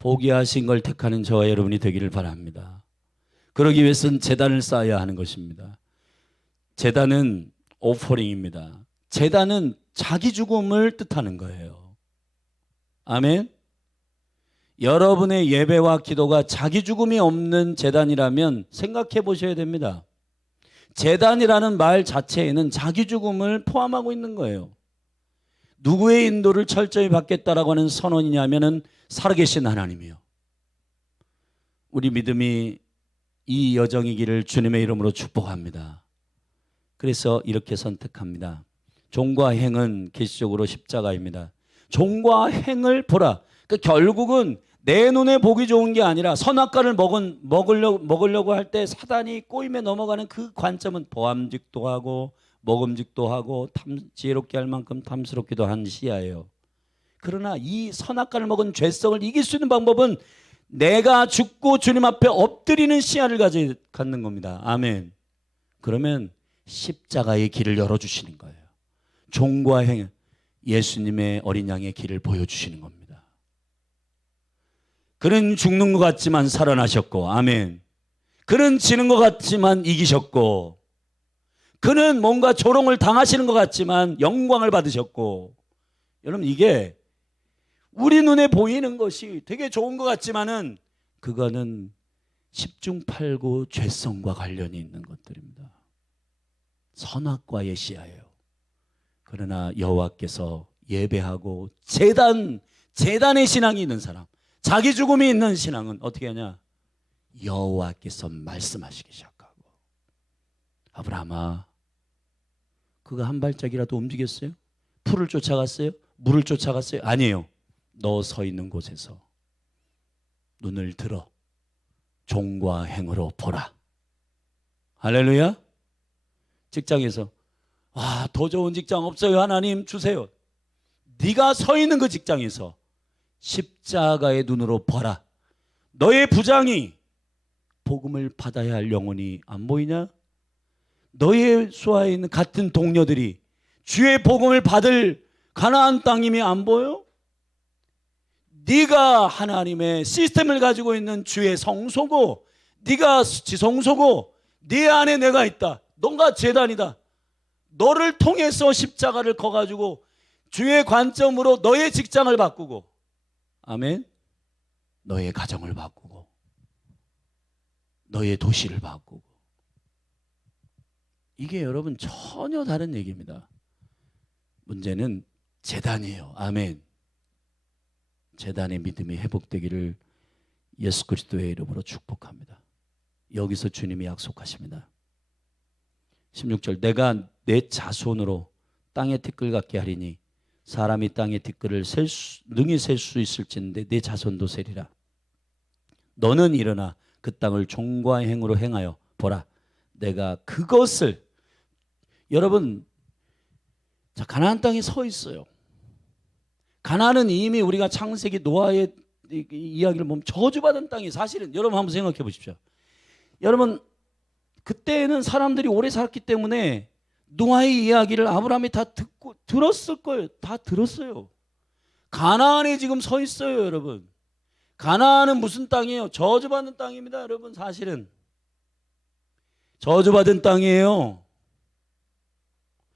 보게 하신 걸 택하는 저와 여러분이 되기를 바랍니다. 그러기 위해서는 제단을 쌓아야 하는 것입니다. 제단은 오퍼링입니다. 제단은 자기 죽음을 뜻하는 거예요. 아멘. 여러분의 예배와 기도가 자기 죽음이 없는 제단이라면 생각해 보셔야 됩니다. 제단이라는 말 자체에는 자기 죽음을 포함하고 있는 거예요. 누구의 인도를 철저히 받겠다라고 하는 선언이냐면은 살아계신 하나님이요. 우리 믿음이 이 여정이기를 주님의 이름으로 축복합니다. 그래서 이렇게 선택합니다. 종과 행은 계시적으로 십자가입니다. 종과 행을 보라. 그러니까 결국은 내 눈에 보기 좋은 게 아니라 선악과를 먹으려고 할 때 사단이 꼬임에 넘어가는 그 관점은 보암직도 하고 먹음직도 하고 지혜롭게 할 만큼 탐스럽기도 한 시야예요. 그러나 이 선악과를 먹은 죄성을 이길 수 있는 방법은 내가 죽고 주님 앞에 엎드리는 시야를 갖는 겁니다. 아멘. 그러면 십자가의 길을 열어주시는 거예요. 종과 행, 예수님의 어린 양의 길을 보여주시는 겁니다. 그는 죽는 것 같지만 살아나셨고, 아멘. 그는 지는 것 같지만 이기셨고, 그는 뭔가 조롱을 당하시는 것 같지만 영광을 받으셨고. 여러분, 이게 우리 눈에 보이는 것이 되게 좋은 것 같지만은 그거는 십중팔구 죄성과 관련이 있는 것들입니다. 선악과의 시야예요. 그러나 여호와께서 예배하고 제단의 신앙이 있는 사람, 자기 죽음이 있는 신앙은 어떻게 하냐? 여호와께서 말씀하시기 시작하고. 아브라함아, 그가 한 발짝이라도 움직였어요? 풀을 쫓아갔어요? 물을 쫓아갔어요? 아니에요. 너 서 있는 곳에서 눈을 들어 종과 행으로 보라. 할렐루야. 직장에서 더 좋은 직장 없어요? 하나님 주세요. 네가 서 있는 그 직장에서 십자가의 눈으로 보라. 너의 부장이 복음을 받아야 할 영혼이 안 보이냐? 너의 수하에 있는 같은 동료들이 주의 복음을 받을 가나안 땅임이 안 보여? 네가 하나님의 시스템을 가지고 있는 주의 성소고, 네가 지성소고, 네 안에 내가 있다. 너가 제단이다. 너를 통해서 십자가를 커가지고 주의 관점으로 너의 직장을 바꾸고, 아멘. 너의 가정을 바꾸고, 너의 도시를 바꾸고. 이게 여러분 전혀 다른 얘기입니다. 문제는 제단이에요. 아멘. 제단의 믿음이 회복되기를 예수 그리스도의 이름으로 축복합니다. 여기서 주님이 약속하십니다. 16절, 내가 내 자손으로 땅의 티끌 같게 하리니 사람이 땅의 티끌을 능히 셀 수 있을진데 내 자손도 세리라. 너는 일어나 그 땅을 종과 행으로 행하여 보라. 내가 그것을, 여러분, 자, 가나안 땅에 서 있어요. 가나안은 이미 우리가 창세기 노아의 이야기를 보면 저주받은 땅이, 사실은 여러분 한번 생각해 보십시오. 여러분, 그때는 사람들이 오래 살았기 때문에 노아의 이야기를 아브라함이 다 들었을 거예요. 다 들었어요. 가나안에 지금 서 있어요, 여러분. 가나안은 무슨 땅이에요? 저주받은 땅입니다, 여러분. 사실은 저주받은 땅이에요.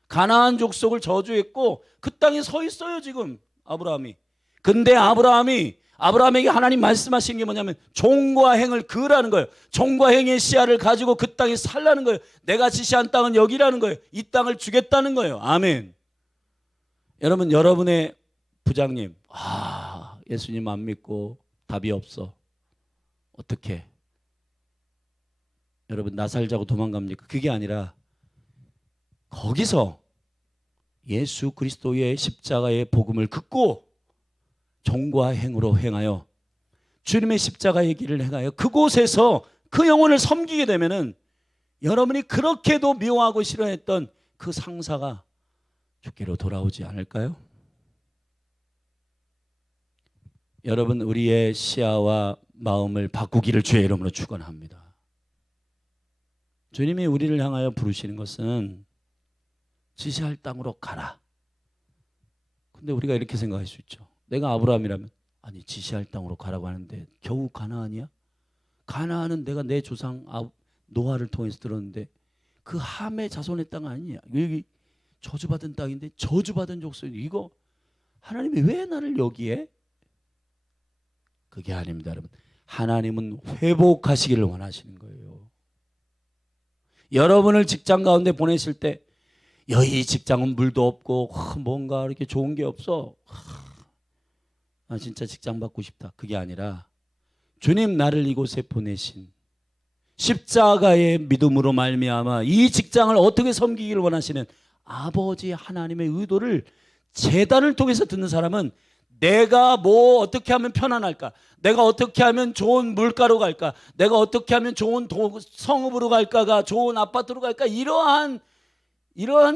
가나안 족속을 저주했고 그 땅에 서 있어요, 지금 아브라함이. 근데 아브라함에게 하나님 말씀하신 게 뭐냐면 종과 행을 그으라는 거예요. 종과 행의 시야를 가지고 그 땅에 살라는 거예요. 내가 지시한 땅은 여기라는 거예요. 이 땅을 주겠다는 거예요. 아멘. 여러분, 여러분의 부장님, 예수님 안 믿고 답이 없어. 어떻게? 여러분, 나 살자고 도망갑니까? 그게 아니라 거기서 예수 그리스도의 십자가의 복음을 듣고 종과 행으로 행하여 주님의 십자가의 길을 행하여 그곳에서 그 영혼을 섬기게 되면은 여러분이 그렇게도 미워하고 싫어했던 그 상사가 주께로 돌아오지 않을까요? 여러분, 우리의 시야와 마음을 바꾸기를 주의 이름으로 축원합니다. 주님이 우리를 향하여 부르시는 것은 지시할 땅으로 가라. 근데 우리가 이렇게 생각할 수 있죠. 내가 아브라함이라면 아니 지시할 땅으로 가라고 하는데 겨우 가나안이야? 가나안은 내가 내 조상 노아를 통해서 들었는데 그 함의 자손의 땅 아니냐? 여기 저주받은 땅인데 저주받은 족속이 이거 하나님이 왜 나를 여기에? 그게 아닙니다, 여러분. 하나님은 회복하시기를 원하시는 거예요. 여러분을 직장 가운데 보내실 때 이 직장은 물도 없고 뭔가 이렇게 좋은 게 없어. 나 진짜 직장 받고 싶다. 그게 아니라 주님 나를 이곳에 보내신 십자가의 믿음으로 말미암아 이 직장을 어떻게 섬기기를 원하시는 아버지 하나님의 의도를 제단을 통해서 듣는 사람은 내가 뭐 어떻게 하면 편안할까? 내가 어떻게 하면 좋은 물가로 갈까? 내가 어떻게 하면 좋은 성읍으로 갈까가 좋은 아파트로 갈까? 이러한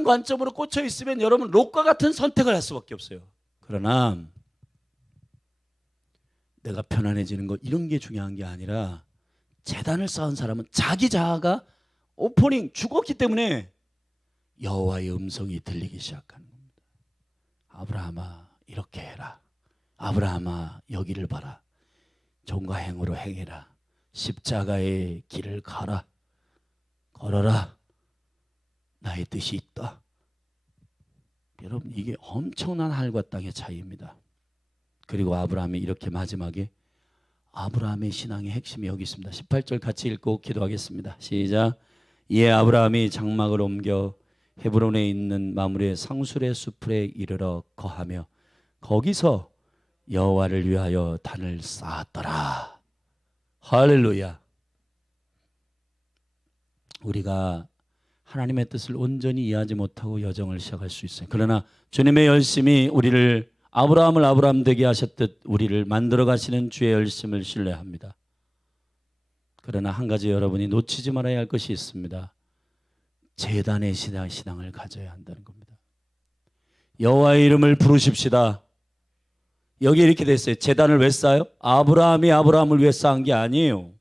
관점으로 꽂혀 있으면 여러분 롯과 같은 선택을 할 수밖에 없어요. 그러나 내가 편안해지는 것 이런 게 중요한 게 아니라 제단을 쌓은 사람은 자기 자아가 오퍼닝 죽었기 때문에 여호와의 음성이 들리기 시작하는 겁니다. 아브라함아 이렇게 해라. 아브라함아 여기를 봐라. 종과 행으로 행해라. 십자가의 길을 걸어라. 나의 뜻이 있다. 여러분 이게 엄청난 하늘과 땅의 차이입니다. 그리고 아브라함이 이렇게 마지막에 아브라함의 신앙의 핵심이 여기 있습니다. 18절 같이 읽고 기도하겠습니다. 시작. 이에 아브라함이 장막을 옮겨 헤브론에 있는 마므레 상술의 수풀에 이르러 거하며 거기서 여호와를 위하여 단을 쌓았더라. 할렐루야. 우리가 하나님의 뜻을 온전히 이해하지 못하고 여정을 시작할 수 있어요. 그러나 주님의 열심이 우리를 아브라함을 아브라함 되게 하셨듯 우리를 만들어 가시는 주의 열심을 신뢰합니다. 그러나 한 가지 여러분이 놓치지 말아야 할 것이 있습니다. 제단의 신앙을 가져야 한다는 겁니다. 여호와의 이름을 부르십시다. 여기 이렇게 됐어요. 제단을 왜 쌓아요? 아브라함이 아브라함을 위해 쌓은 게 아니에요.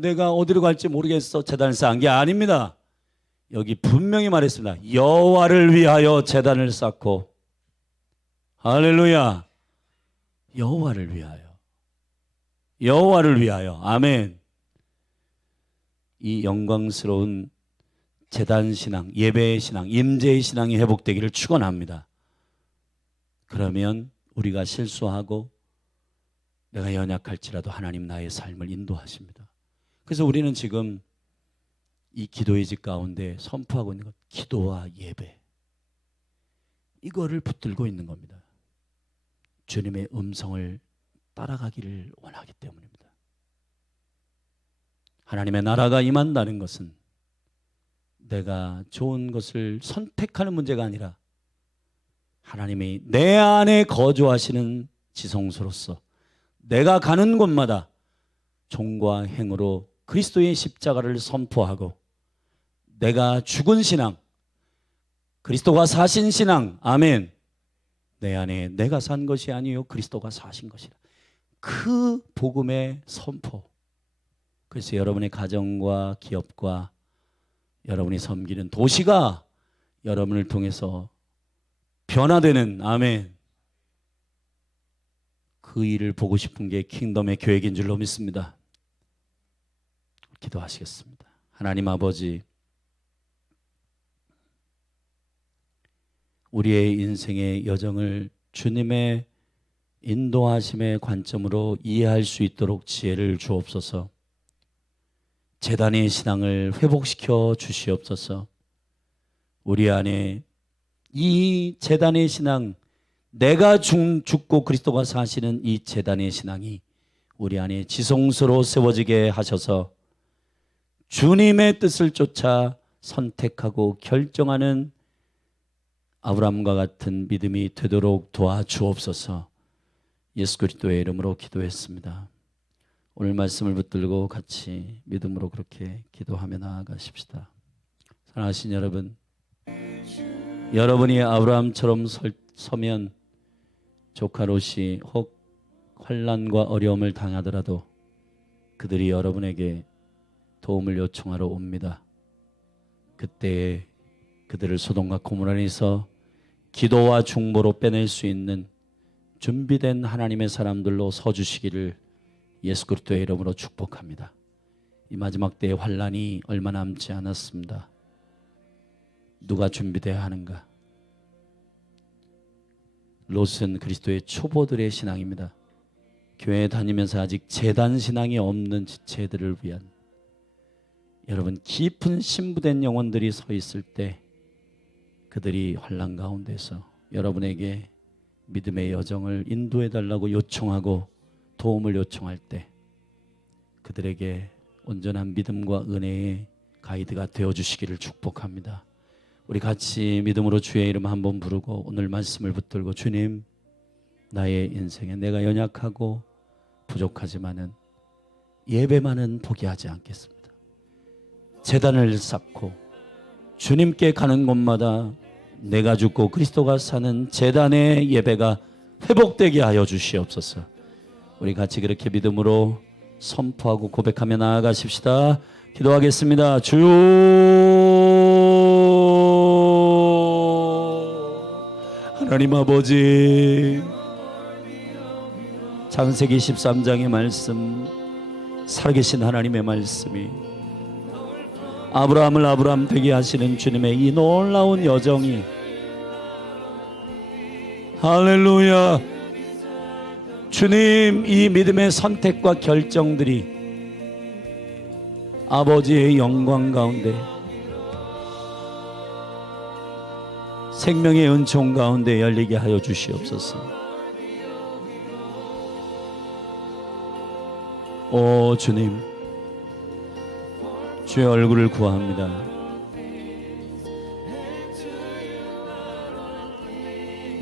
내가 어디로 갈지 모르겠어. 제단을 쌓은 게 아닙니다. 여기 분명히 말했습니다. 여호와를 위하여 제단을 쌓고 할렐루야. 여호와를 위하여. 여호와를 위하여. 아멘. 이 영광스러운 제단 신앙, 예배의 신앙, 임재의 신앙이 회복되기를 축원합니다. 그러면 우리가 실수하고 내가 연약할지라도 하나님 나의 삶을 인도하십니다. 그래서 우리는 지금 이 기도의 집 가운데 선포하고 있는 것, 기도와 예배, 이거를 붙들고 있는 겁니다. 주님의 음성을 따라가기를 원하기 때문입니다. 하나님의 나라가 임한다는 것은 내가 좋은 것을 선택하는 문제가 아니라 하나님이 내 안에 거주하시는 지성소로서 내가 가는 곳마다 종과 행으로 그리스도의 십자가를 선포하고 내가 죽은 신앙, 그리스도가 사신 신앙, 아멘. 내 안에 내가 산 것이 아니요 그리스도가 사신 것이라. 그 복음의 선포. 그래서 여러분의 가정과 기업과 여러분이 섬기는 도시가 여러분을 통해서 변화되는, 아멘. 그 일을 보고 싶은 게 킹덤의 계획인 줄로 믿습니다. 기도하시겠습니다. 하나님 아버지, 우리의 인생의 여정을 주님의 인도하심의 관점으로 이해할 수 있도록 지혜를 주옵소서. 제단의 신앙을 회복시켜 주시옵소서. 우리 안에 이 제단의 신앙, 내가 죽고 그리스도가 사시는 이 제단의 신앙이 우리 안에 지성소로 세워지게 하셔서 주님의 뜻을 쫓아 선택하고 결정하는 아브라함과 같은 믿음이 되도록 도와주옵소서. 예수 그리스도의 이름으로 기도했습니다. 오늘 말씀을 붙들고 같이 믿음으로 그렇게 기도하며 나아가십시다. 사랑하신 여러분, 여러분이 아브라함처럼 서면 조카 롯이 혹 환난과 어려움을 당하더라도 그들이 여러분에게 도움을 요청하러 옵니다. 그때에 그들을 소돔과 고모라에서 기도와 중보로 빼낼 수 있는 준비된 하나님의 사람들로 서주시기를 예수 그리스도의 이름으로 축복합니다. 이 마지막 때의 환난이 얼마 남지 않았습니다. 누가 준비되어야 하는가? 롯은 그리스도의 초보들의 신앙입니다. 교회에 다니면서 아직 제단 신앙이 없는 지체들을 위한, 여러분 깊은 신부된 영혼들이 서 있을 때 그들이 환난 가운데서 여러분에게 믿음의 여정을 인도해 달라고 요청하고 도움을 요청할 때 그들에게 온전한 믿음과 은혜의 가이드가 되어주시기를 축복합니다. 우리 같이 믿음으로 주의 이름 한번 부르고 오늘 말씀을 붙들고, 주님, 나의 인생에 내가 연약하고 부족하지만은 예배만은 포기하지 않겠습니다. 제단을 쌓고 주님께 가는 곳마다 내가 죽고 그리스도가 사는 제단의 예배가 회복되게 하여 주시옵소서. 우리 같이 그렇게 믿음으로 선포하고 고백하며 나아가십시다. 기도하겠습니다. 주 하나님 아버지, 창세기 13장의 말씀, 살아계신 하나님의 말씀이 아브라함을 아브라함 되게 하시는 주님의 이 놀라운 여정이, 할렐루야, 주님, 이 믿음의 선택과 결정들이 아버지의 영광 가운데, 생명의 은총 가운데 열리게 하여 주시옵소서. 오 주님, 주의 얼굴을 구합니다.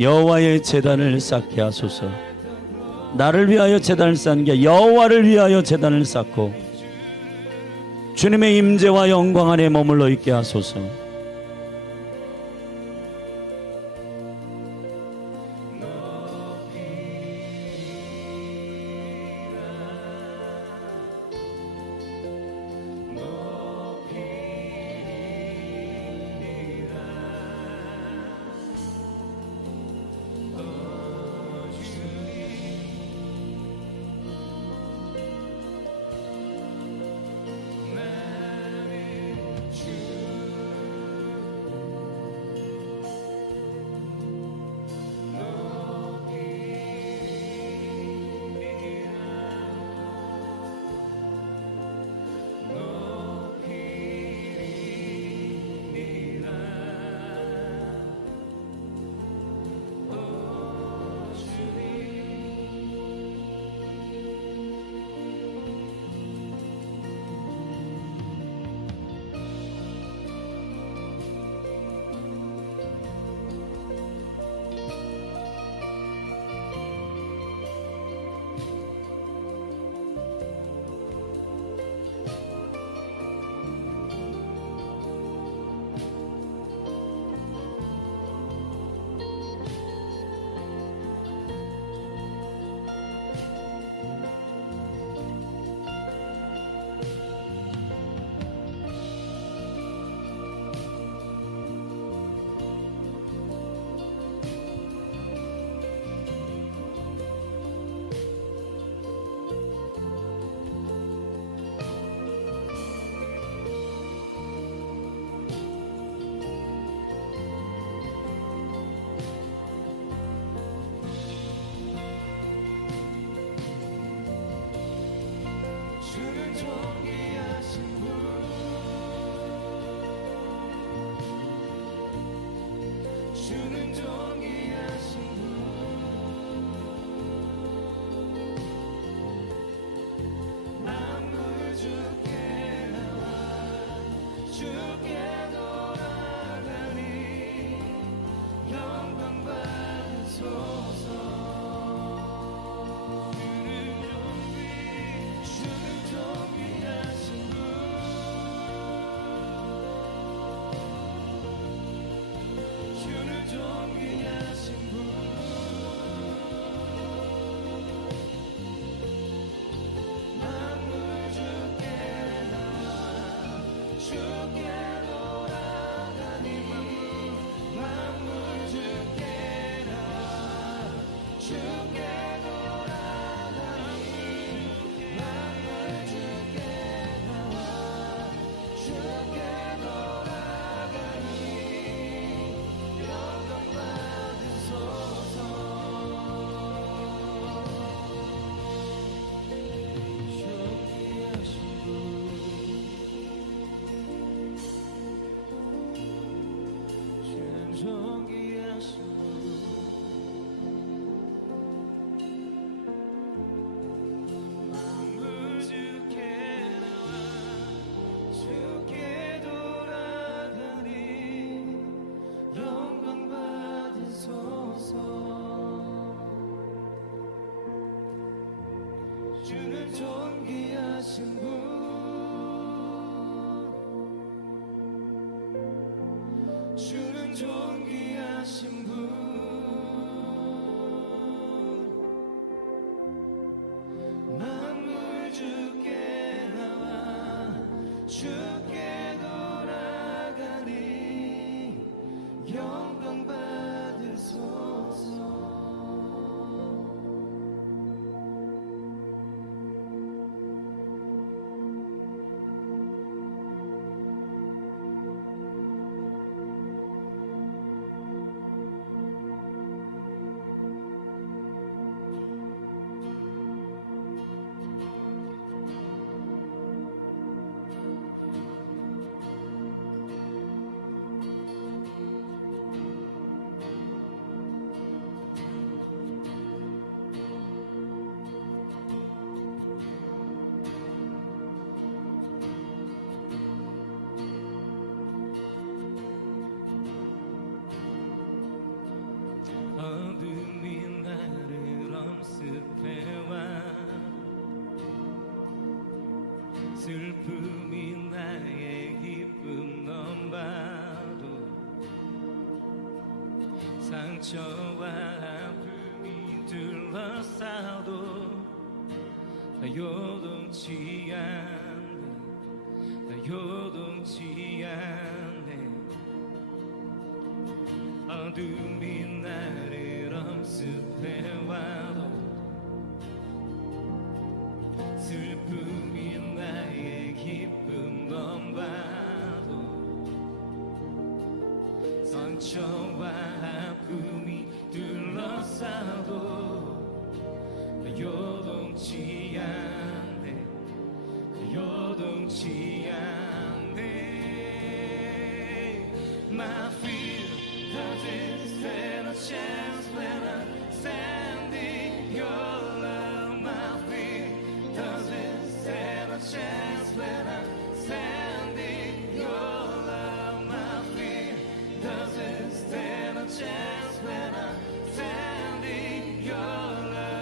여호와의 제단을 쌓게 하소서. 나를 위하여 제단을 쌓는 게 여호와를 위하여 제단을 쌓고 주님의 임재와 영광 안에 머물러 있게 하소서. 주는 존귀하신 분, 주는 존귀하신 분, 만물 주께 나와 주께 돌아가니 영광 받으소서. 어둠이 나를 엄습해와 슬픔이 나의 기쁨 넘봐도 상처와 아픔이 둘러싸도 나 요동치 않네, 나 요동치 않네. 어둠이 나를 엄습해와도 슬픔이 나의 기쁨 넘봐도 상처와 아픔이 둘러싸도 나 요동치 않네, 나 요동치 않네. My fear doesn't stand a chance when I stand in your love. My fear doesn't stand a chance when I stand in your love. My fear doesn't stand a chance when I stand in your love.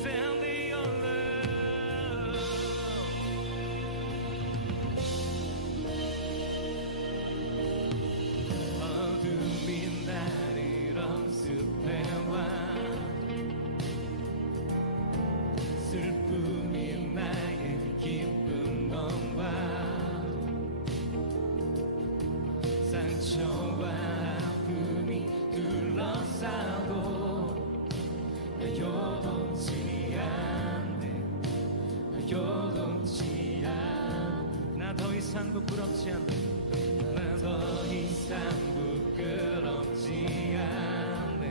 Stand in your love. 어둠이 나를 엄습해와 슬픔이 나의 기쁨 넘봐도 상처와 아픔이 둘러싸도 나 요동치 않네, 나 요동치 않네. 나 더 이상 부끄럽지 않네, 나 더 이상 부끄럽지 않네.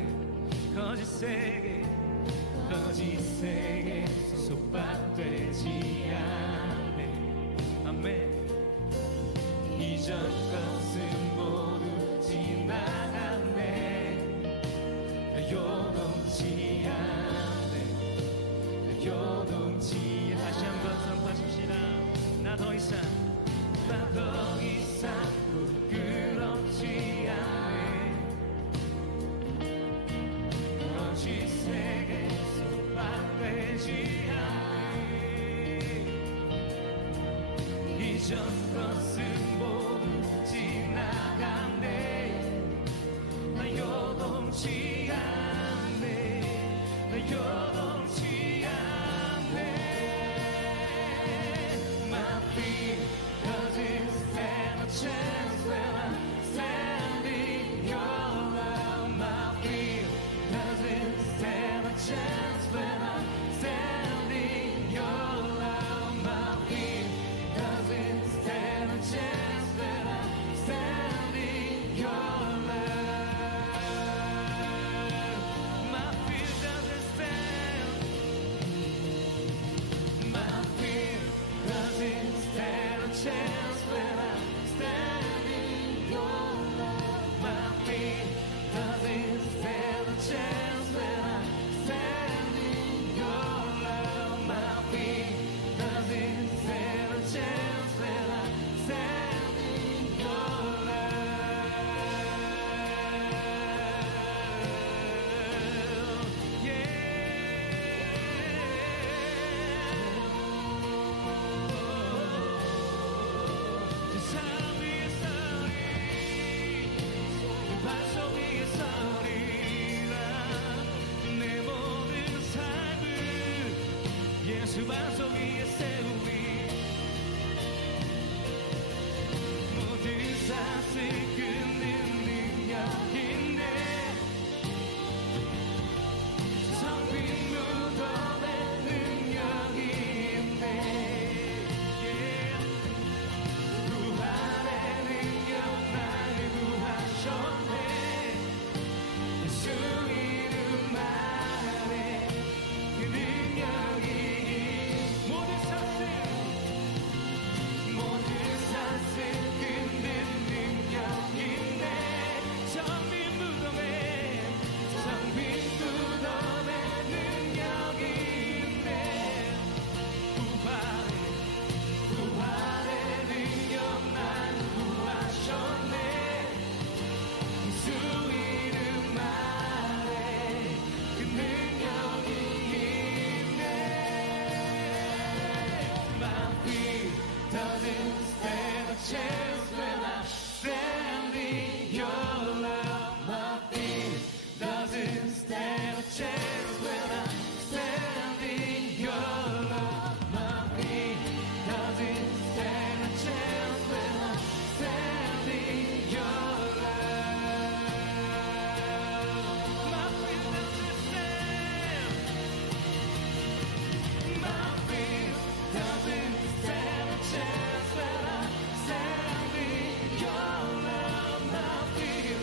거짓에게 속박되지 않네. 아멘. 이전 것은 모두 지나갔네. 나 요동치 않네, 나 요동치. 다시 한번 선포하십시다. 나 더 이상 부끄럽지 않네. 거짓에게 속박되지 않네. 이전 것은 모두 지나갔네. 나 요동치 않네, 나 요동치 않네. My feet doesn't stand a chance when I stand in your love. My feet doesn't stand a chance when I stand in your love. My feet doesn't stand a chance when I stand in your love. My feet doesn't stand. My feet doesn't stand a chance when I stand in your love. My feet doesn't stand a chance when I stand in your love. My feet doesn't stand a chance when I stand in your love. 예수 반석 위에 세우리 모든 사슬 끊는 능력 있네 성빈 무덤에 능력이 있네 구원의 능력 나를 구하셨네 예수 이름 안에 그 능력이 모든 사슬 끊는 능력 있네 성빈 무덤에 능력이 있네 구원의 능력 날 구하셨네 예수 이름 아래 그 능력이 있네 My feet doesn't stand a chance when I stand in your love My feet doesn't stand a chance when I stand in your love My feet doesn't stand a chance when I stand in your love My feet doesn't stand My feet doesn't stand a chance when I stand in your love My feet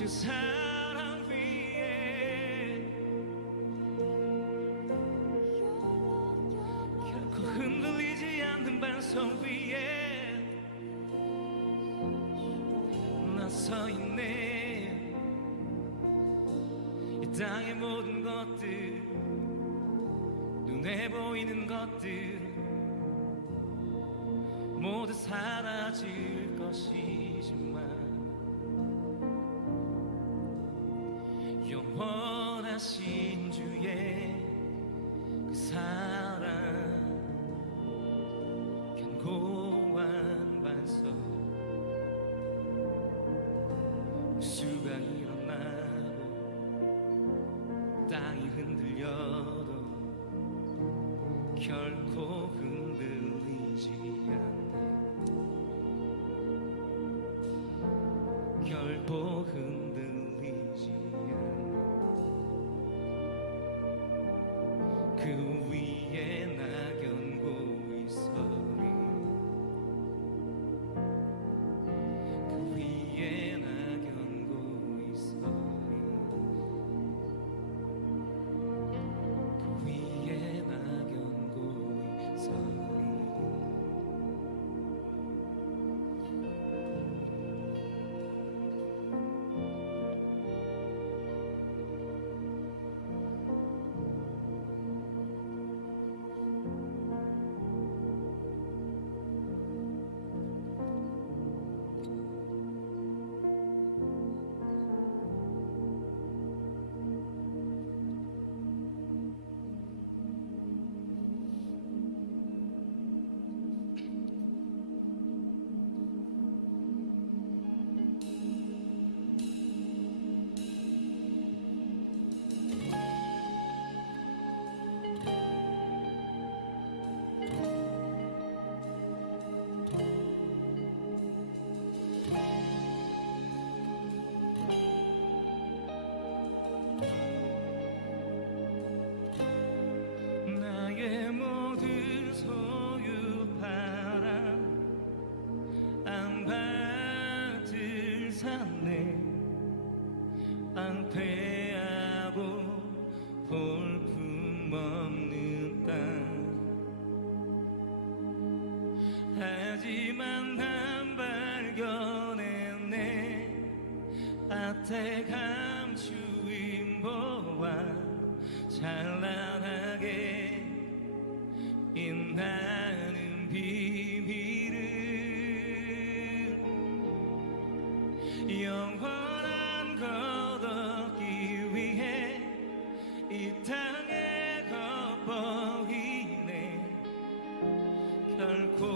주 사랑 위에 결코 흔들리지 않는 반석 위에 나 서 있네. 이 땅의 모든 것들, 눈에 보이는 것들 모두 사라질 것이지만 영원하신 주의 그 사랑, 견고한 반석, 수가 일어나고 땅이 흔들려도 결코 흔들리지 않네. 결코 흔들리지 않네. 그 위에 나 견고 있어리. 그 위에 나 견고 있어리. 그 위에 나 견고 있어리. 나의 모든 소유 팔아 안 받을 산내 앙패하고 볼품 없는 땅. 하지만 난 발견했네. 아태 감추인 보아 찬란하게 빛나는 비밀을 영원한 것 얻기 위해 이 땅에 겉보이네. 결코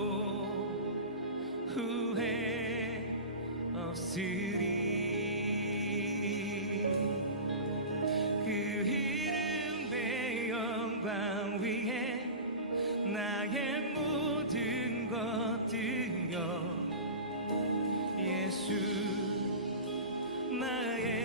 후회 없으리. 그 이름 내 영광 위에 나의 모든 것들여 예수 나의